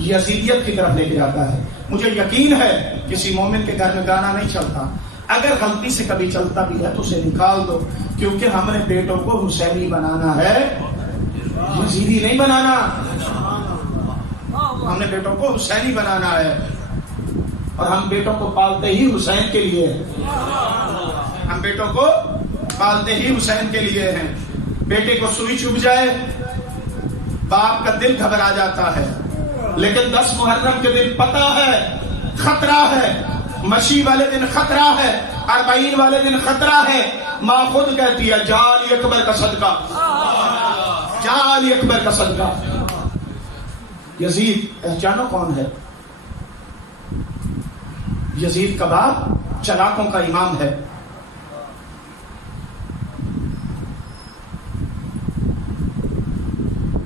یزیدیت کی طرف لے کے جاتا ہے. مجھے یقین ہے کسی مومن کے گھر میں گانا نہیں چلتا. اگر غلطی سے کبھی چلتا بھی ہے تو اسے نکال دو، کیونکہ ہم نے بیٹوں کو حسینی بنانا ہے، یزیدی نہیں بنانا. ہم نے بیٹوں کو حسینی بنانا ہے، اور ہم بیٹوں کو پالتے ہی حسین کے لیے. ہم بیٹوں کو پالتے ہی حسین کے لیے ہیں. بیٹے کو سوئی چبھ جائے باپ کا دل گھبرا جاتا ہے، لیکن 10 محرم کے دن پتہ ہے خطرہ ہے، مشی والے دن خطرہ ہے، 40 والے دن خطرہ ہے. ماں خود کہتی ہے جعلی اکبر کا صدقہ، جعلی اکبر کا صدقہ. یزید پہچانو کون ہے؟ یزید کا باپ چلاکوں کا امام ہے.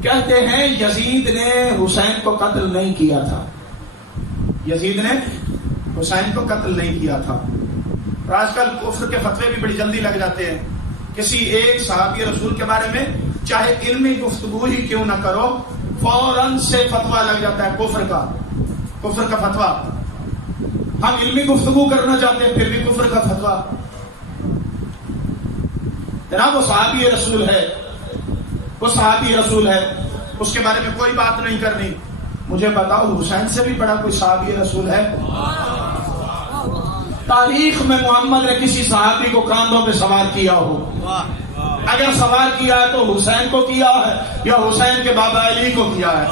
کہتے ہیں یزید نے حسین کو قتل نہیں کیا تھا. یزید نے حسین کو قتل نہیں کیا تھا. اور آج کل کفر کے فتوے بھی بڑی جلدی لگ جاتے ہیں. کسی ایک صحابی رسول کے بارے میں چاہے علمی گفتگو ہی کیوں نہ کرو، فوراً سے فتویٰ لگ جاتا ہے کفر کا فتویٰ. ہم علمی گفتگو کرنا چاہتے ہیں پھر بھی کفر کا فتویٰ. جناب وہ صحابی رسول ہے، وہ صحابی رسول ہے، اس کے بارے میں کوئی بات نہیں کرنی. مجھے بتاؤ حسین سے بھی بڑا کوئی صحابی رسول ہے؟ تاریخ میں محمد نے کسی صحابی کو کاندھوں پہ سوار کیا ہو؟ اگر سوار کیا ہے تو حسین کو کیا ہے یا حسین کے بابا علی کو کیا ہے.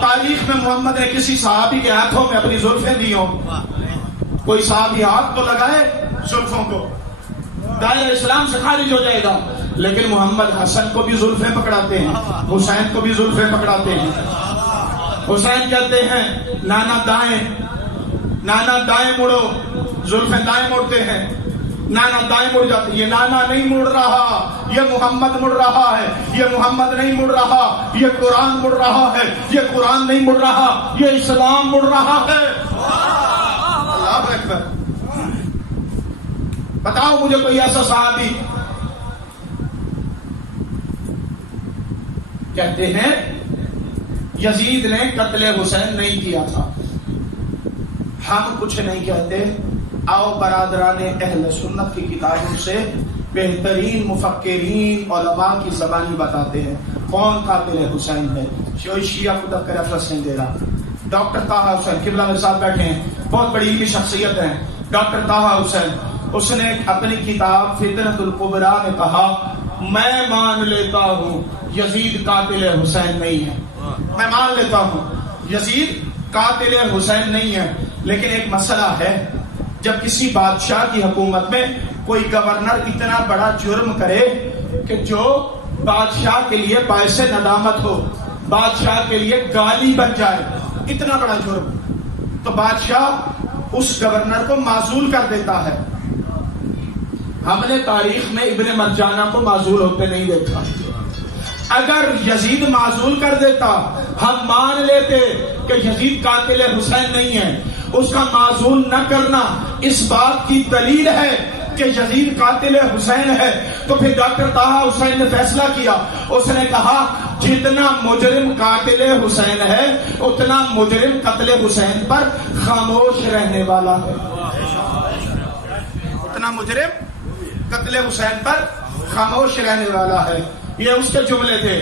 تاریخ میں محمد نے کسی صحابی کے ہاتھوں میں اپنی زلفیں دی ہوں؟ کوئی صحابی ہاتھ تو لگائے زلفوں کو، دائرہ اسلام سے خارج ہو جائے گا. لیکن محمد حسن کو بھی زلفیں پکڑاتے ہیں، حسین کو بھی زلفیں پکڑاتے ہیں. حسین کہتے ہیں نانا دائیں مڑو، زلفیں دائیں مڑتے ہیں، نانا دائیں مڑ جاتے ہیں. یہ نانا نہیں مڑ رہا، یہ محمد مڑ رہا ہے. یہ محمد نہیں مڑ رہا، یہ قرآن مڑ رہا ہے. یہ قرآن نہیں مڑ رہا، یہ اسلام مڑ رہا ہے. اللہ اکبر. بتاؤ مجھے کوئی ایسا صحابی. کہتے ہیں یزید نے قتل حسین نہیں کیا تھا. ہم کچھ نہیں کہتے. آؤ برادران اہل سنت کی کتابوں سے بہترین مفکرین علماء کی زبانی بتاتے ہیں کون قاتل حسین ہے. شیعہ خود کا ریفرنس نہیں دے رہا. ڈاکٹر طاہا حسین قبلہ میرے ساتھ بیٹھے ہیں، بہت بڑی علمی شخصیت ہیں. ڈاکٹر طاہا حسین، اس نے اپنی کتاب فتنۃ الکبریٰ میں کہا میں مان لیتا ہوں یزید قاتل حسین نہیں ہے، میں مان لیتا ہوں یزید قاتل حسین نہیں ہے، لیکن ایک مسئلہ ہے، جب کسی بادشاہ کی حکومت میں کوئی گورنر اتنا بڑا جرم کرے کہ جو بادشاہ کے لیے باعث ندامت ہو، بادشاہ کے لیے گالی بن جائے، اتنا بڑا جرم، تو بادشاہ اس گورنر کو معزول کر دیتا ہے۔ ہم نے تاریخ میں ابن مرجانہ کو معزول ہوتے نہیں دیکھا۔ اگر یزید معزول کر دیتا ہم مان لیتے کہ یزید قاتل حسین نہیں ہے، اس کا معزول نہ کرنا اس بات کی دلیل ہے کہ یزید قاتل حسین ہے، تو پھر ڈاکٹر طاہا حسین نے فیصلہ کیا، اس نے کہا جتنا مجرم قاتل حسین ہے اتنا مجرم قتل حسین پر خاموش رہنے والا ہے، اتنا مجرم قتل حسین پر خاموش رہنے والا ہے۔ یہ اس کے جملے تھے۔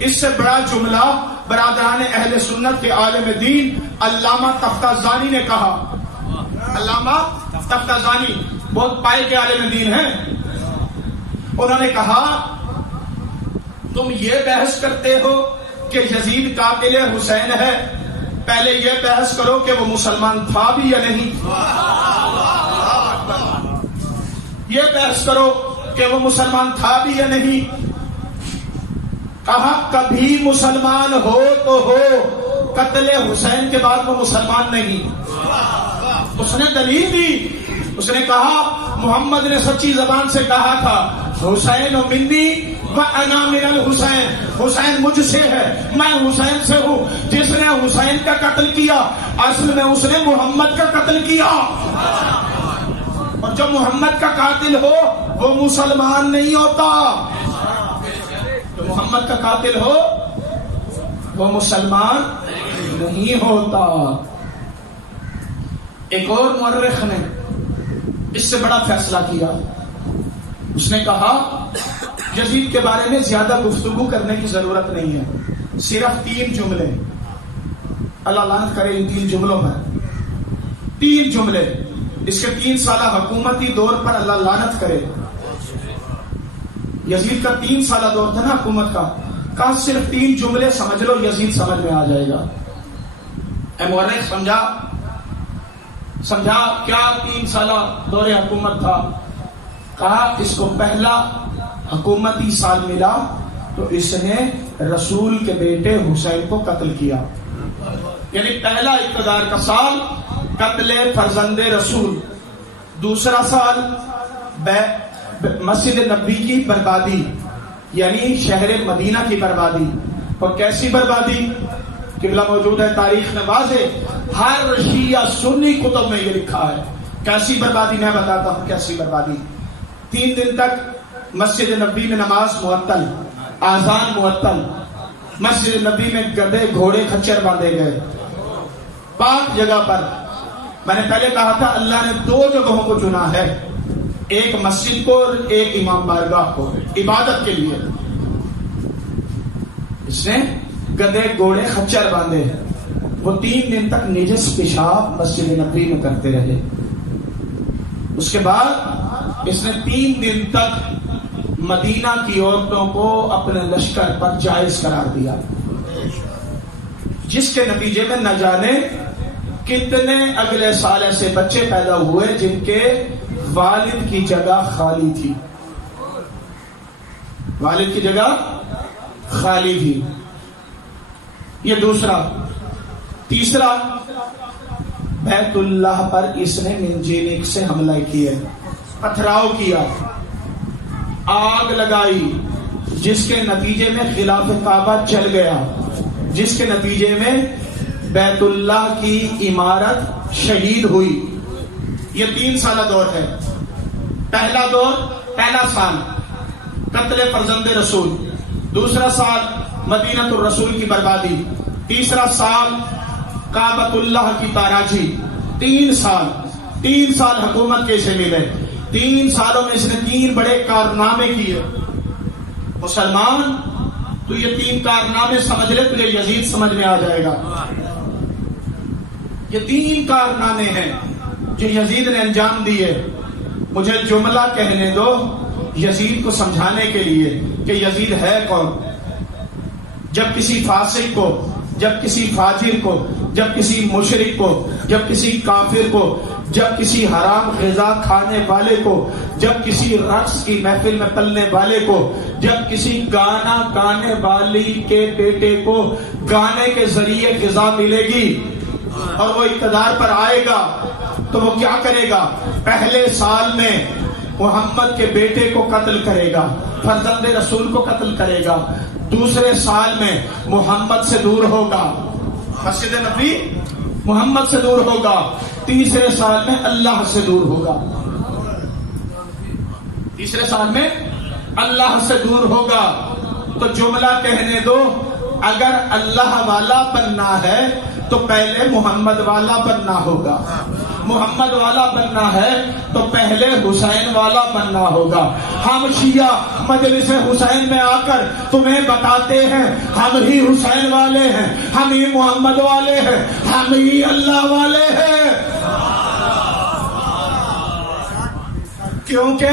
اس سے بڑا جملہ برادران اہل سنت کے عالم دین علامہ تفتازانی نے کہا۔ علامہ تفتازانی بہت پائے کے عالم دین ہیں، انہوں نے کہا تم یہ بحث کرتے ہو کہ یزید قاتل حسین ہے، پہلے یہ بحث کرو کہ وہ مسلمان تھا بھی یا نہیں، یہ بحث کرو کہ وہ مسلمان تھا بھی یا نہیں۔ کہا کبھی مسلمان ہو تو ہو، قتل حسین کے بعد وہ مسلمان نہیں۔ اس نے دلیل دی، اس نے کہا محمد نے سچی زبان سے کہا تھا حسین و منی و انا من الحسین، حسین مجھ سے ہے، میں حسین سے ہوں۔ جس نے حسین کا قتل کیا اصل میں اس نے محمد کا قتل کیا، اور جو محمد کا قاتل ہو وہ مسلمان نہیں ہوتا، جو محمد کا قاتل ہو وہ مسلمان نہیں ہوتا۔ ایک اور مورخ نے اس سے بڑا فیصلہ کیا، اس نے کہا یزید کے بارے میں زیادہ گفتگو کرنے کی ضرورت نہیں ہے، صرف 3 جملے، اللہ لعنت کرے ان 3 جملوں پر، 3 جملے، اس کے 3 سالہ حکومتی دور پر اللہ لعنت کرے۔ یزید کا 3 سالہ دور تھا نا حکومت کا صرف 3 جملے سمجھ لو، یزید سمجھ میں آ جائے گا۔ اے مورخ سمجھا کیا 3 سالہ دور حکومت تھا؟ کہا اس کو پہلا حکومتی سال ملا تو اس نے رسول کے بیٹے حسین کو قتل کیا، یعنی پہلا اقتدار کا سال قتل فرزند رسول، دوسرا سال مسجد نبی کی بربادی، یعنی شہر مدینہ کی بربادی، اور کیسی بربادی؟ قبلہ موجود ہے تاریخ میں واضح، ہر شیعہ سنی کتب میں یہ لکھا ہے۔ کیسی بربادی میں بتاتا ہوں، کیسی بربادی۔ 3 دن تک مسجد نبی میں نماز معطل، آذان معطل، مسجد نبی میں گدھے گھوڑے خچر باندھے گئے، پاک جگہ پر۔ میں نے پہلے کہا تھا اللہ نے 2 جگہوں کو چنا ہے، ایک مسجد کو اور ایک امام بارگاہ کو عبادت کے لیے۔ اس نے گدھے گھوڑے خچر باندھے، وہ 3 دن تک نجس پیشاب مسجد نبی میں کرتے رہے۔ اس کے بعد اس نے 3 دن تک مدینہ کی عورتوں کو اپنے لشکر پر جائز قرار دیا، جس کے نتیجے میں نہ جانے کتنے اگلے سال ایسے بچے پیدا ہوئے جن کے والد کی جگہ خالی تھی، والد کی جگہ خالی تھی۔ یہ دوسرا۔ تیسرا، بیت اللہ پر اس نے منجینک سے حملہ کیا، پتھراؤ کیا، آگ لگائی، جس کے نتیجے میں خلاف کعبہ جل گیا، جس کے نتیجے میں بیت اللہ کی عمارت شہید ہوئی۔ یہ 3 سالہ دور ہے۔ پہلا دور، پہلا سال قتل فرزند رسول، دوسرا سال مدینہ الرسول کی بربادی، تیسرا سال کعبۃ اللہ کی تاراجی۔ 3 سال حکومت کے اسے ملے۔ 3 سالوں میں اس نے 3 بڑے کارنامے کیے۔ مسلمان تو یہ 3 کارنامے سمجھ لے، تجھے یزید سمجھ میں آ جائے گا۔ یہ 3 کارنامے ہیں جو یزید نے انجام دیے۔ مجھے جملہ کہنے دو، یزید کو سمجھانے کے لیے کہ یزید ہے کون. جب کسی فاسق کو، جب کسی فاجر کو، جب کسی مشرک کو، جب کسی کافر کو، جب کسی حرام غذا کھانے والے کو، جب کسی رقص کی محفل میں پلنے والے کو، جب کسی گانا گانے والی کے بیٹے کو گانے کے ذریعے غذا ملے گی اور وہ اقتدار پر آئے گا تو وہ کیا کرے گا؟ پہلے سال میں محمد کے بیٹے کو قتل کرے گا، فرزند رسول کو قتل کرے گا. دوسرے سال میں محمد سے دور ہوگا، مسجد نبوی محمد سے دور ہوگا. تیسرے سال میں اللہ سے دور ہوگا، تیسرے سال میں اللہ سے دور ہوگا. تو جملہ کہنے دو، اگر اللہ والا بننا ہے تو پہلے محمد والا بننا ہوگا، محمد والا بننا ہے تو پہلے حسین والا بننا ہوگا. ہم شیعہ مجلس حسین میں آ کر تمہیں بتاتے ہیں ہم ہی حسین والے ہیں، ہم ہی محمد والے ہیں، ہم ہی اللہ والے ہیں. کیونکہ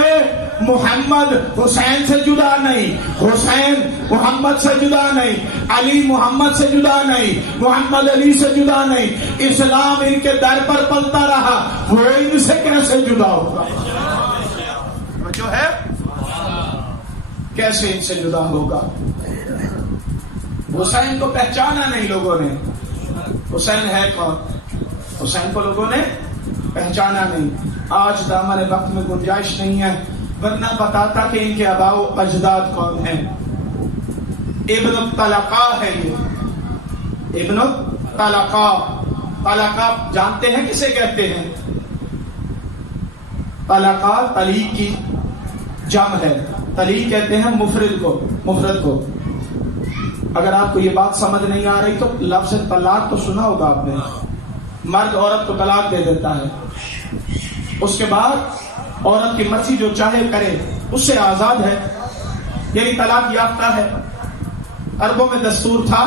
محمد حسین سے جدا نہیں، حسین محمد سے جدا نہیں، علی محمد سے جدا نہیں، محمد علی سے جدا نہیں. اسلام ان کے در پر پلتا رہا، وہ ان سے کیسے جدا ہوگا؟ جو ہے کیسے ان سے جدا ہوگا؟ حسین کو پہچانا نہیں لوگوں نے. حسین ہے کون؟ حسین کو لوگوں نے پہچانا نہیں. آج دامن وقت میں گنجائش نہیں ہے، ورنہ بتاتا کہ ان کے آباء و اجداد کون ہیں. ابن الطلقاء ہے یہ، ابن الطلقاء. طلقاء جانتے ہیں کسے کہتے ہیں؟ طلقاء طلیق کی جمع ہے. طلیق کہتے ہیں مفرد کو، مفرد کو. اگر آپ کو یہ بات سمجھ نہیں آ رہی تو لفظ طلاق تو سنا ہوگا آپ نے. مرد عورت کو طلاق دے دیتا ہے، اس کے بعد عورت کی مرضی جو چاہے کرے، اس سے آزاد ہے، یعنی طلاق یافتہ ہے. عربوں میں دستور تھا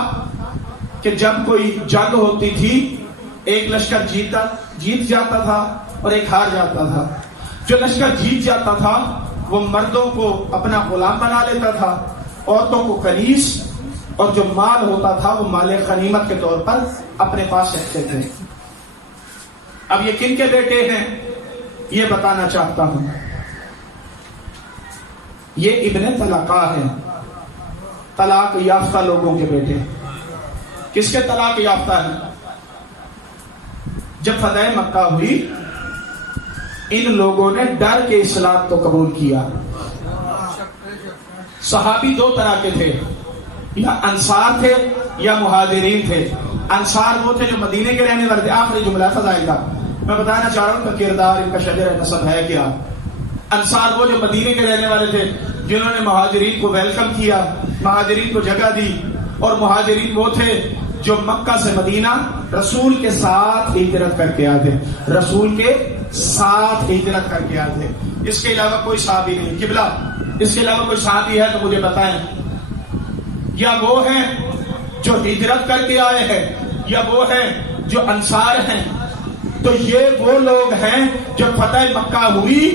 کہ جب کوئی جنگ ہوتی تھی ایک لشکر جیت جاتا تھا اور ایک ہار جاتا تھا. جو لشکر جیت جاتا تھا وہ مردوں کو اپنا غلام بنا لیتا تھا، عورتوں کو کنیز، اور جو مال ہوتا تھا وہ مال غنیمت کے طور پر اپنے پاس رکھتے تھے. اب یہ کن کے بیٹے ہیں یہ بتانا چاہتا ہوں. یہ ابن طلقاء ہیں، طلاق یافتہ لوگوں کے بیٹے. کس کے طلاق یافتہ ہیں؟ جب فتح مکہ ہوئی ان لوگوں نے ڈر کے اسلام کو قبول کیا. صحابی دو طرح کے تھے، یا انصار تھے یا مہاجرین تھے. انصار وہ تھے جو مدینے کے رہنے والے تھے. آخری جملہ فضائل کا میں بتانا چاہ رہا ہوں کہ کردار ان کا شجر نسب ہے کیا. انصار وہ جو مدینے کے رہنے والے تھے جنہوں نے مہاجرین کو ویلکم کیا، مہاجرین کو جگہ دی. اور مہاجرین وہ تھے جو مکہ سے مدینہ رسول کے ساتھ ہجرت کر کے آتے، رسول کے ساتھ ہجرت کر کے آتے. اس کے علاوہ کوئی صحابی نہیں. قبلہ اس کے علاوہ کوئی صحابی ہے تو مجھے بتائیں. یا وہ ہیں جو ہجرت کر کے آئے ہیں یا وہ ہیں جو انصار ہیں. تو یہ وہ لوگ ہیں جب فتح مکہ ہوئی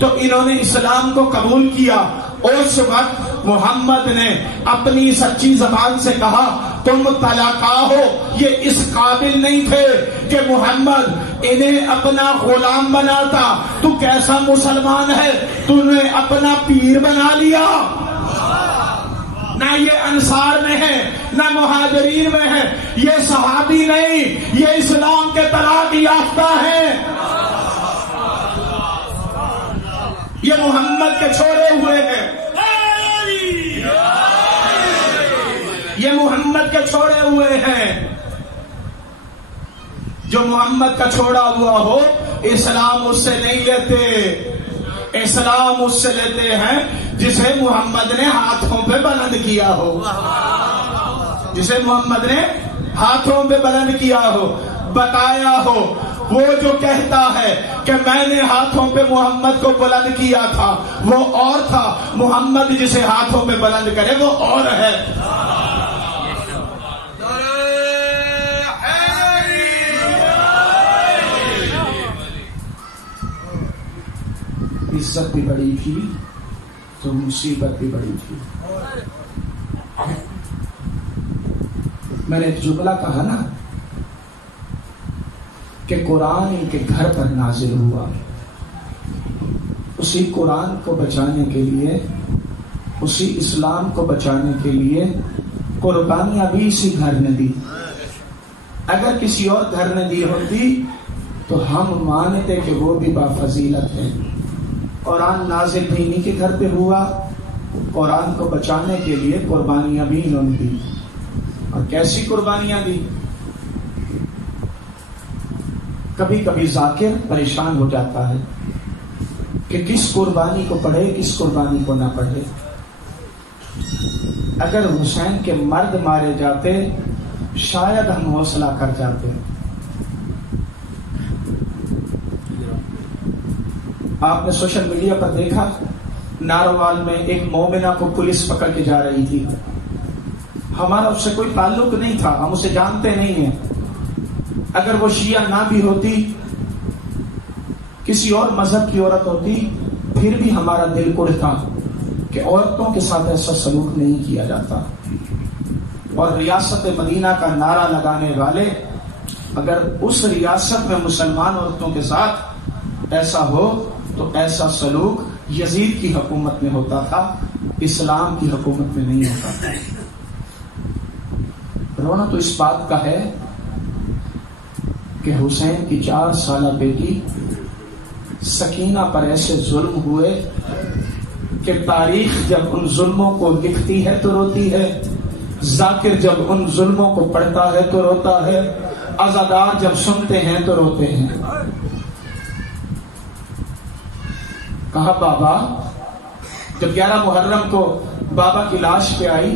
تو انہوں نے اسلام کو قبول کیا. اس وقت محمد نے اپنی سچی زبان سے کہا تم طلقاء ہو. یہ اس قابل نہیں تھے کہ محمد انہیں اپنا غلام بناتا. تو کیسا مسلمان ہے، تو نے اپنا پیر بنا لیا. نہ یہ انصار میں ہے نہ مہاجرین میں ہے، یہ صحابی نہیں، یہ اسلام کے طلاق یافتہ ہے. یہ محمد کے چھوڑے ہوئے ہیں، یہ محمد کے چھوڑے ہوئے ہیں. جو محمد کا چھوڑا ہوا ہو اسلام اس سے نہیں لیتے. اسلام اس سے لیتے ہیں جسے محمد نے ہاتھوں پہ بلند کیا ہو، جسے محمد نے ہاتھوں پہ بلند کیا ہو، بتایا ہو. وہ جو کہتا ہے کہ میں نے ہاتھوں پہ محمد کو بلند کیا تھا وہ اور تھا، محمد جسے ہاتھوں پہ بلند کرے وہ اور ہے. عزت بھی بڑی تھی، تو مصیبت بھی بڑی تھی. میں نے ایک جملہ کہا نا کہ قرآن ان کے گھر پر نازل ہوا. اسی قرآن کو بچانے کے لیے، اسی اسلام کو بچانے کے لیے قربانیاں بھی اسی گھر نے دی. اگر کسی اور گھر نے دی ہوتی تو ہم مانتے کہ وہ بھی بافضیلت ہے. قرآن نازل بھی انہی کے گھر پہ ہوا. قرآن کو بچانے کے لیے قربانیاں بھی انہوں نے دی. اور کیسی قربانیاں دی؟ کبھی کبھی ذاکر پریشان ہو جاتا ہے کہ کس قربانی کو پڑھے کس قربانی کو نہ پڑھے. اگر حسین کے مرد مارے جاتے شاید ہم حوصلہ کر جاتے. آپ نے سوشل میڈیا پر دیکھا ناروال میں ایک مومنہ کو پولیس پکڑ کے جا رہی تھی. ہمارا اس سے کوئی تعلق نہیں تھا، ہم اسے جانتے نہیں ہیں. اگر وہ شیعہ نہ بھی ہوتی، کسی اور مذہب کی عورت ہوتی، پھر بھی ہمارا دل کڑتا کہ عورتوں کے ساتھ ایسا سلوک نہیں کیا جاتا. اور ریاست مدینہ کا نعرہ لگانے والے اگر اس ریاست میں مسلمان عورتوں کے ساتھ ایسا ہو تو ایسا سلوک یزید کی حکومت میں ہوتا تھا، اسلام کی حکومت میں نہیں ہوتا تھا. رونا تو اس بات کا ہے کہ حسین کی 4 سالہ بیٹی سکینہ پر ایسے ظلم ہوئے کہ تاریخ جب ان ظلموں کو لکھتی ہے تو روتی ہے، ذاکر جب ان ظلموں کو پڑھتا ہے تو روتا ہے، عزادار جب سنتے ہیں تو روتے ہیں. کہا بابا، جب 11 محرم کو بابا کی لاش پہ آئی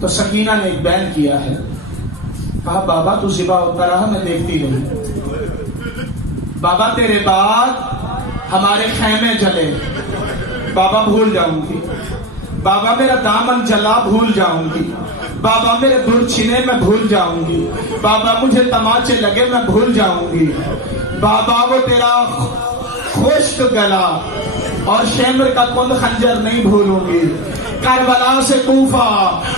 تو سکینہ نے ایک بیان کیا ہے. کہا بابا تو ذبح ہوتا رہا، میں دیکھتی رہی. بابا تیرے بعد ہمارے خیمے جلے، بابا بھول جاؤں گی. بابا میرا دامن جلا، بھول جاؤں گی. بابا میرے دور چھنے، میں بھول جاؤں گی. بابا مجھے تماچے لگے، میں بھول جاؤں گی. بابا وہ تیرا خشک گلا اور شیمر کا کند خنجر نہیں بھولوں گی. کربلا سے کوفہ،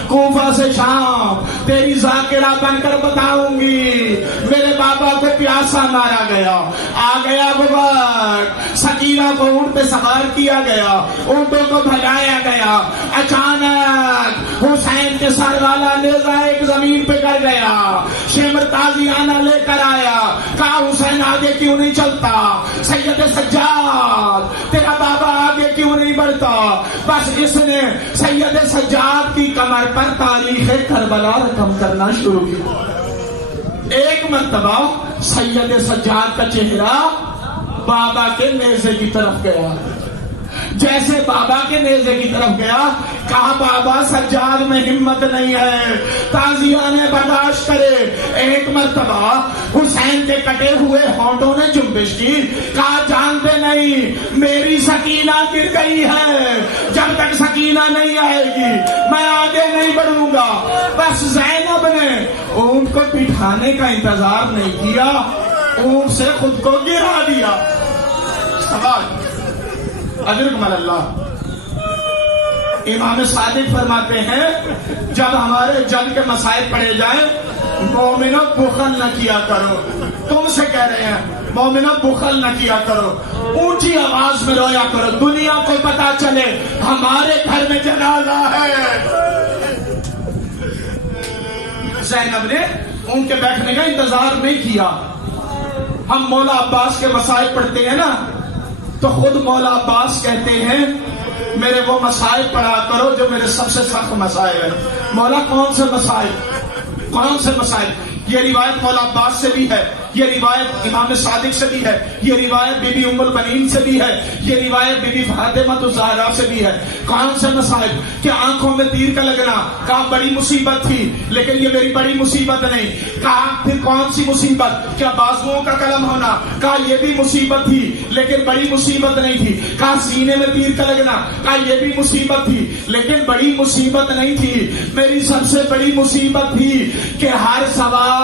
کوفہ سے شام تیری ذاکرہ بن کر بتاؤں گی. میرے بابا کو پیاسا مارا گیا، آ گیا وہ وقت، سکینہ کو اونٹ پہ سوار کیا گیا، اونٹوں کو بھگایا گیا. اچانک حسین کے سر والا نیزہ ایک زمین پہ گر گیا. شیمر تازیانہ لے کر آیا، کہا حسین آگے کیوں نہیں چلتا؟ سید سجاد تیرا بابا آگے کیوں نہیں بڑھتا؟ بس اس نے سید سجاد کی کمر پر تاریخ کربلا رقم کرنا شروع کیا. ایک مرتبہ سید سجاد کا چہرہ بابا کے نیزے کی طرف گیا. جیسے بابا کے نیزے کی طرف گیا، کہا بابا سجاد میں ہمت نہیں ہے، تازیانے برداشت کرے. ایک مرتبہ حسین کے کٹے ہوئے ہونٹوں نے جنبش کی، کہا جانتے نہیں میری سکینہ گر گئی ہے، جب تک سکینہ نہیں آئے گی میں آگے نہیں بڑھوں گا. بس زینب نے اونٹ کو بٹھانے کا انتظار نہیں کیا، اونٹ سے خود کو گرا دیا. سوال اجرکم اللہ. امام صادق فرماتے ہیں جب ہمارے جنگ کے مسائل پڑے جائیں مومنوں بخل نہ کیا کرو. تم سے کہہ رہے ہیں مومنوں بخل نہ کیا کرو، اونچی آواز میں رویا کرو، دنیا کو پتا چلے ہمارے گھر میں جنازہ ہے. زینب نے ان کے بیٹھنے کا انتظار نہیں کیا. ہم مولا عباس کے مسائل پڑھتے ہیں نا تو خود مولا عباس کہتے ہیں میرے وہ مسائل پڑھا کرو جو میرے سب سے سخت مسائل ہیں. مولا کون سے مسائل؟ کون سے مسائل؟ یہ روایت مولا عباس سے بھی ہے، یہ روایت امام صادق سے بھی ہے، یہ روایت بی بی ام البنین سے بھی ہے، یہ روایت بی بی فاطمہ الزہرا سے بھی ہے. کون سے مسائل؟ کہ آنکھوں میں تیر کا لگنا، کہا بڑی مصیبت تھی لیکن یہ میری بڑی مصیبت نہیں. کہا پھر کون سی مصیبت؟ کیا بازوؤں کا قلم ہونا، کہا یہ بھی مصیبت تھی لیکن بڑی مصیبت نہیں تھی. کہا سینے میں تیر کا لگنا، کہا یہ بھی مصیبت تھی لیکن بڑی مصیبت نہیں تھی. میری سب سے بڑی مصیبت تھی کہ ہر سوار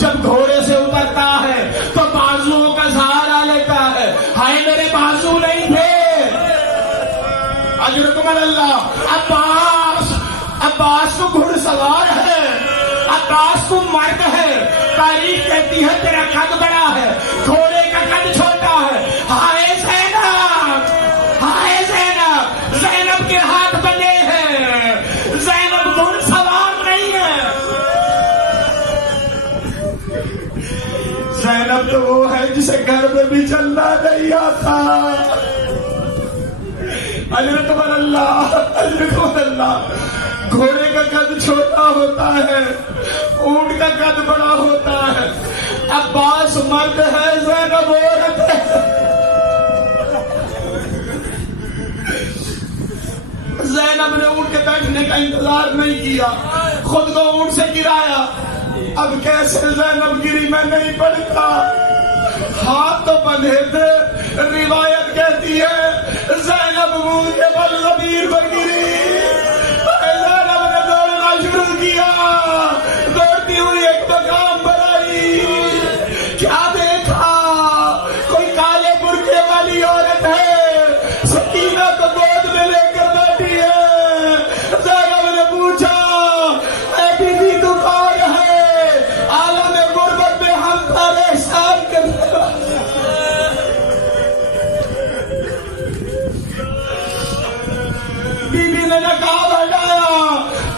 جب گھوڑے سے اترتا ہے تو بازوؤں کا سہارا لیتا ہے. ہائے میرے بازو نہیں تھے. اجرکم اللہ. عباس تو گھڑ سوار ہے، عباس تو مرد ہے. تاریخ کہتی ہے تیرا قد بڑا ہے، گھوڑے کا قد چھوٹا ہے. ہائے زینب، ہائے زینب، زینب کے ہاتھ بندے ہیں، زینب گھڑ سوار نہیں ہے. زینب تو وہ ہے جسے گھر میں بھی چلنا نہیں آتا. اجرکم اللہ، اجرکم اللہ. گھوڑے کا قد چھوٹا ہوتا ہے، اونٹ کا قد بڑا ہوتا ہے. عباس مرد ہے، زینب عورت ہے. زینب نے اونٹ کے بیٹھنے کا انتظار نہیں کیا، خود کو اونٹ سے گرایا. اب کیسے زینب گری میں نہیں پڑھتا، ہاتھ تو بندھے تھے. روایت کہتی ہے زینب منہ کے بل زمین پر گری. زینب نے دوڑنا شروع کیا، دوڑتی ہوئی ایک مقام پر آئی. کیا دیکھا؟ کوئی کالے برقعے والی عورت ہے، سکینہ کو گود میں لے کر بیٹھی ہے. زینب نے پوچھا اے بیوی تو کون ہے؟ عالم غربت میں ہم پر احسان کرنے والا. بیوی نے نقاب ہٹایا،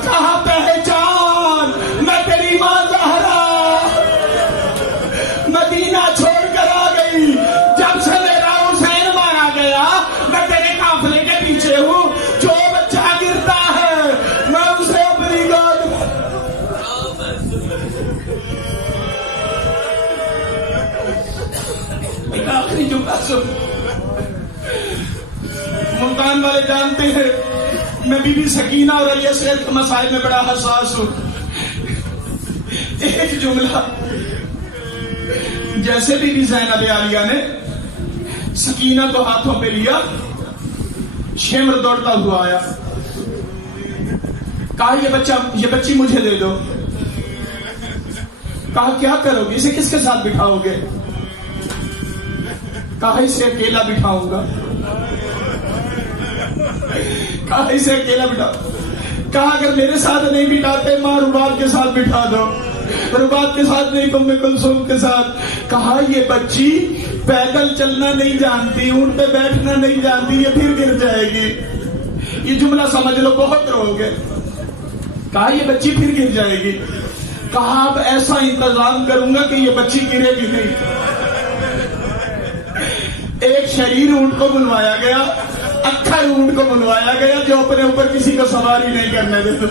کہا پہچان، میں تیری ماں زہرا مدینہ چھوڑ کر آ گئی. جب سے میرا حسین مارا گیا میں تیرے قافلے کے پیچھے ہوں. جو بچہ گرتا ہے میں اسے اپنی گود میں. ایک آخری جملہ سن. ملتان والے جانتے ہیں میں بی بی سکینہ اور علی اصغر کے مسائل میں بڑا حساس ہوں. ایک جملہ، جیسے بی بی زینب عالیہ نے سکینہ کو ہاتھوں پہ لیا، شمر دوڑتا ہوا آیا، کہا یہ بچی مجھے دے دو. کہا کیا کرو گے، اسے کس کے ساتھ بٹھاؤ گے؟ کہا اسے اکیلا بٹھاؤں گا. کہا اسے اکیلا بٹھا. کہا اگر میرے ساتھ نہیں بٹھاتے ماں رباب کے ساتھ بٹھا دو. رباب کے ساتھ نہیں، ام کلثوم کے ساتھ. کہا یہ بچی پیدل چلنا نہیں جانتی، اونٹ پہ بیٹھنا نہیں جانتی، یہ پھر گر جائے گی. یہ جملہ سمجھ لو، بہت رو گے. کہا یہ بچی پھر گر جائے گی. کہا اب ایسا انتظام کروں گا کہ یہ بچی گرے گی نہیں. ایک شریر اونٹ کو بلوایا گیا، اکھر اونٹ کو بلوایا گیا جو اپنے اوپر کسی کو سواری نہیں کرنے دیتے.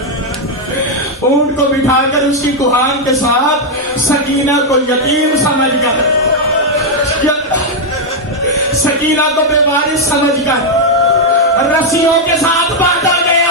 اونٹ کو بٹھا کر اس کی کوہان کے ساتھ سکینہ کو یتیم سمجھ کر، سکینہ کو بے وارث سمجھ کر رسیوں کے ساتھ باندھا گیا.